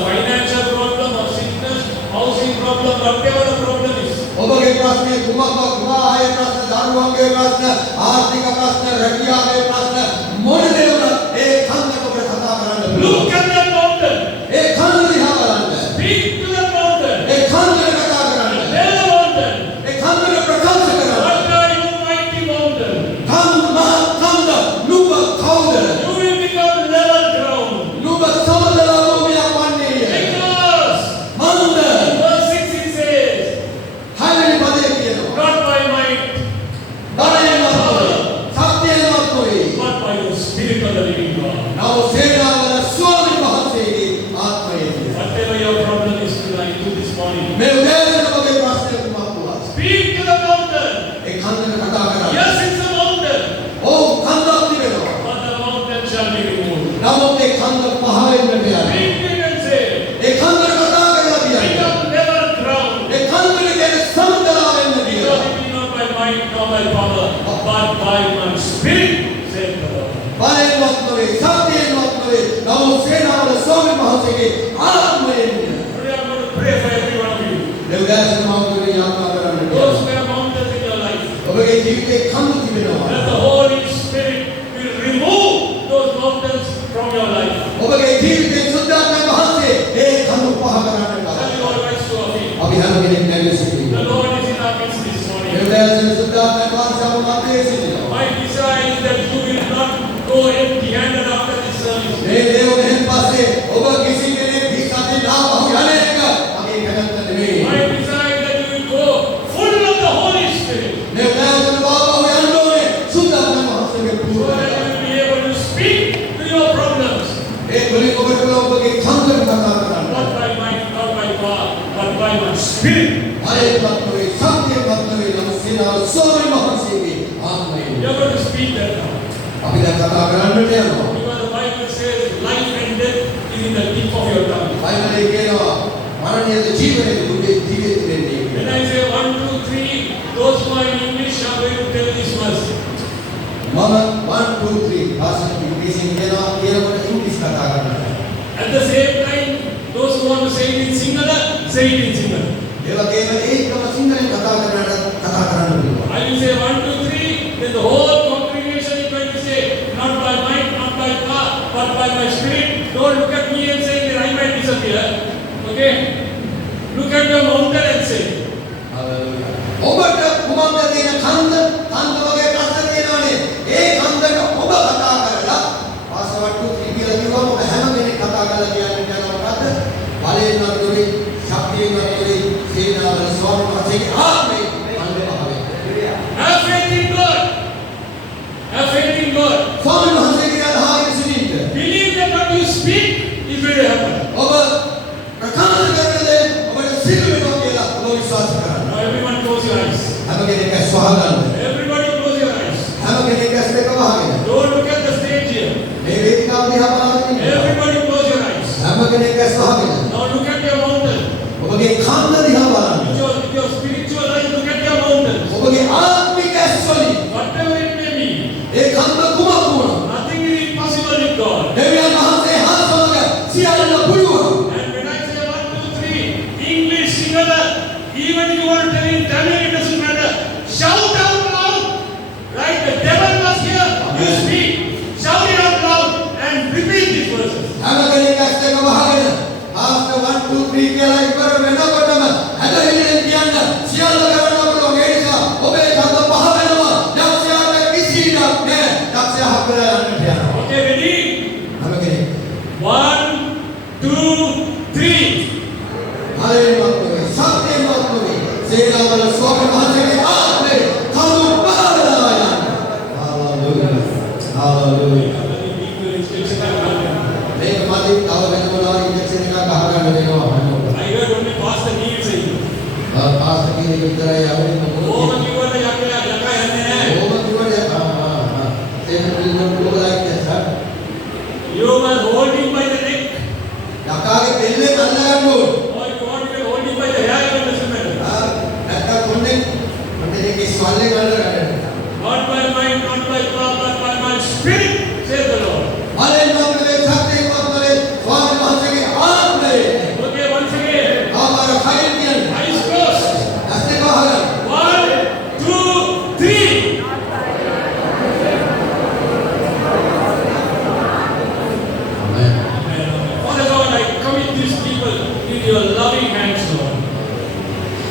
financial problem, or sickness, housing problem, whatever the problem is. ඔබගේ ප්‍රශ්නේ කුමක්ද? විවාහයේ ප්‍රශ්න, දරුවන්ගේ ප්‍රශ්න, ආර්ථික ප්‍රශ්න, රැකියාවේ ප්‍රශ්න මොන දේ වුණත් ඒ කන්දට ඔබ කතා කරන්න ඕනේ. Look at that mountain. ඒ කන්ද දිහා බලන්න. Speak to that mountain. ඒ කන්දට කතා කරන්න. Tell the mountain. ඒ කන්දට ප්‍රකාශ කරන්න. What are you, mighty mountain? කන්ද නුඹ කවුද? You will become level ground. නුඹ සමතල භූමියක් වන්නේය. Because මන්ද in verse 6 it says, හයවෙනි පදේ කියනවා. not by might, බලයෙන්වත් නොවේ. ශක්තියෙන්වත් නොවේ. but by the Spirit of the living God. නව සේනාවල ස්වාමීන් වහන්සේගේ ආත්මයෙන්. Whatever your problem is tonight, do this morning. මේ උදෑසන ඔබගේ ප්‍රශ්නය කුමක් වුණත් Speak to the mountain. ඒ කන්දට කතා කරන්න. Yes, it's a mountain, ඔව් කන්දක් තිබෙනවා. but the mountain shall be removed. නමුත් ඒ කන්ද පහ වෙන්නට යනවා. Speak to it and say, ඒ කන්දට කතා කරලා කියන්නේ. become level ground. ඒ කන්දට කියන්නේ සමතල වෙන්න Because කියලා. it is not by might nor by power, but by my Spirit, saith the Lord. බලයෙන්වත් නොවේ. ශක්තියෙන්වත් නොවේ. නව සේනාවල ස්වාමීන් වහන්සේගේ ආත්මයෙන්. Today I'm going to pray for every one of you. මේ උදෑසන මම ඔබේ යාත්‍රා කරන්න. Those who have mountains in your life, ඔබගේ ජීවිතේ කන්ද තිබෙනවා. that the Holy Spirit will remove those mountains from your life. ඔබගේ ජීවිතේ සුද්ධාත්ම වහන්සේ ඒ කඳු පහ කරන්න Shall බෑ. we all rise to our feet? අපි හැම කෙනෙක් නැගී සිටිමු. The Lord is in our midst this මේ morning. උදෑසන සුද්ධාත්ම වහන්සේ අප මැදේ සිටිනවා. My desire is that you will not go empty-handed after this service. මේ දේවයෙන් පස්සේ ඔබ කිසි කෙනෙක් විශ්වාසී නාමව යන්නේ එක අපි කැමැත්ත නෙමෙයි. My desire is that you will go full of the Holy Spirit, මේ උදෑසන බාබව යන්න ඕනේ සුද්ධාත්ම වහන්සේගේ so පුරුෂය. that you will be able to speak to your problems, ඒ තුලින් ඔබට ඔබගේ කන්දට කතා කරන්න. not by might, not by power, but by my Spirit. ආයෙත් නොවේ ශක්තියවත් නොවේ නම් සේනාව ස්වාමීන් වහන්සේගේ ආත්මයෙන්. You are going to speak that now. අපි දැන් කතා කරන්නට යනවා. Because the Bible says life and death is in the tip of your tongue. බයිබලයේ කියනවා මරණයද ජීවනයද දුකේ ජීවිතේ වෙන්නේ. When I say 1, 2, 3, those who are in English are going to tell this verse. මම 1 2 3 භාෂා ඉංග්‍රීසියෙන් කියනවා කියනකොට ඉංග්‍රීසි කතා කරනවා. At the same time, those who want to say it in Sinhala, say it in Sinhala. ඒ වගේම ඒකම සිංහලෙන් කතා කරන්න පුළුවන්. I will say 1, 2, 3, then the whole congregation is going to say, not by might, not by power, but by my Spirit. Don't look at me and say that I might disappear. Okay? Look at your mountain and say, hallelujah. ඔබට කුමක්ද තියෙන කන්ද වගේ ප්‍රශ්න තියෙනවානේ. ඒ කන්දට ඔබ කතා කරලා භාෂා 1 2 3 කියලා කිව්වම ඔබ හැම කෙනෙක් කතා කරලා කියන්නේ මොකක්ද? බලයෙන්වත් නොවේ ශක්තියෙන්වත් නොවේ සේනාවල ස්වාමීන් වහන්සේගේ ආත්මේ කන්ද පහවේ. have faith in God. Have faith in God. ස්වාමීන් වහන්සේගේ ආධාරයෙන් සිටින්න. Believe that what you speak is going to happen. ඔබ ප්‍රකාශ කරන දේ ඔබට සිදු වෙනවා කියලා ඔබ විශ්වාස කරන්න. Now everyone close your eyes. හැම කෙනෙක් ඇස් වහගන්න. Everybody close your eyes. හැම කෙනෙක් ඇස් දෙක වහගෙන. Don't look at the stage here. මේ වේදිකාව දිහා බලාගෙන ඉන්න. Everybody close your eyes. හැම කෙනෙක් ඇස් වහගෙන. Now look at your mountain. ඔබගේ කන්ද දිහා බලන්න. With your spiritual eyes, look at your mountains. ඔබගේ ආත්මික ඇස් වලින් Whatever it may be, ඒ කන්ද කුමක් වුණා? nothing is impossible with God. දෙවියන් වහන්සේ හා සමග සියල්ල පුළුවන්. And when I say 1, 2, 3, English, Sinhala, even if you want to tell in Tamil, it doesn't matter. Shout out loud. Right? The devil was here. You speak. Shout it out loud and repeat these verses. හැම කෙනෙක් ඇස් දෙක වහගෙන ආස්ත 1 2 3 කියලා ඉවර වෙනකොටම ගැලවිලෙන් කියන්න සියල්ල කරන්න පුළුවන්. ඒ නිසා ඔබේ ඡන්ද පහ වෙනවා. යක්ෂයාට කිසි ඉඩක් නැහැ. යක්ෂයා හකලා යන්නට යනවා. Okay, ready? හැම කෙනෙක් 1, 2, 3. හරියටම සත්‍යමත්වයි. සේනාවල ස්වාමීන් වහන්සේගේ ආත්මය කඳු පාදලා යන්න. හalleluya. හalleluya. මේක මැදි තව වෙනමනාරි ඉන්ජෙක්ෂන් එකක් ගහගන්න වෙනවා අහන්න. I heard only pastor needs it. Pastor කියන එක විතරයි අපිට ඕම කිව්වට යකා යන්නේ නැහැ. ඕම කිව්වට ඒක පිළිගන්න ඕලයි sir. You must hold him by the neck. යකාගේ බෙල්ලේ අල්ලගන්න ඕන. Or you want to hold him by the hair of the cement. නැත්තම් කොණ්ඩේ ඒකේ ස්වල්ලේ අල්ලගන්න. Not by mind, not by power, but by my spirit, says the Lord. හalleluya. සත්‍යමත්වයි ස්වාමීන් වහන්සේගේ ආත්මය. Okay, once again. ආමාර ෆයිල් කියන්නේ Eyes closed. ඇස්තේ වහගන්න. 1, 2, 3. ආමෙන්. Father God, I commit these people in your loving hands, Lord.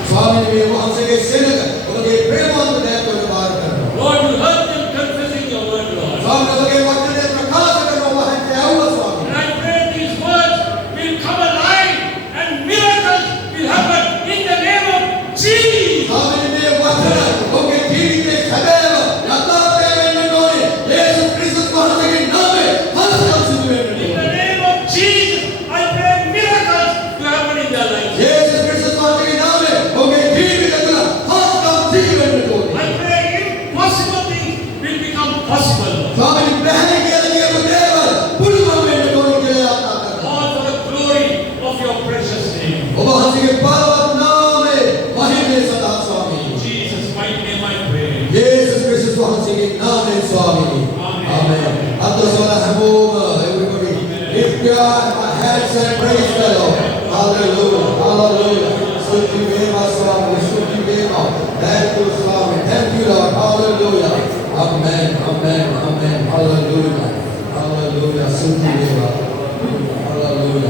ස්වාමීන් වහන්සේගේ සෙනඟ ඔබගේ ප්‍රේමවන්ත දෑතවල බාර කරනවා. Lord, you heard them confessing your word, Lord. ස්වාමීන් ඔබගේ වචනේ ප්‍රකාශ කරනවා වහන්සේ ඇහුවා ස්වාමීන්. And I pray these words will come alive and miracles will happen in the name of Jesus. ස්වාමීන් මේ වචන ඔබගේ ජීවිතේ සැබෑව යථාර්ථය වෙන්න ඕනේ. යේසුස් ක්‍රිස්තුස් වහන්සේගේ නාමයෙන් හස්තම් සිදු වෙන්න In ඕනේ. the name of Jesus, I pray miracles to happen in their lives. යේසුස් ක්‍රිස්තුස් වහන්සේගේ නාමයෙන් ඔබගේ ජීවිත තුළ හස්තම් සිදු වෙන්න ඕනේ. I pray impossible things will become possible. ස්වාමීන් බැහැ කියලා කියපු දේවල් පුළුවන් වෙන්න ඕනේ කියලා ආත්මා කරනවා. All for the glory of your precious name. ඔබ වහන්සේගේ බලවත් නාමයේ මහිමේ සදා ස්වාමීන්. In Jesus' mighty name I pray. යේසුස් ක්‍රිස්තුස් වහන්සේගේ නාමයෙන් ස්වාමීනි. ආමෙන්. අදසවල හැමෝම everybody lift your hands and praise the Lord. Hallelujah. Hallelujah. Stuti veva Swami. Stuti veva. Thank you Swami. Thank you Lord. Hallelujah. Amen. Amen. Amen. Hallelujah. Hallelujah. Stuti veva. Hallelujah.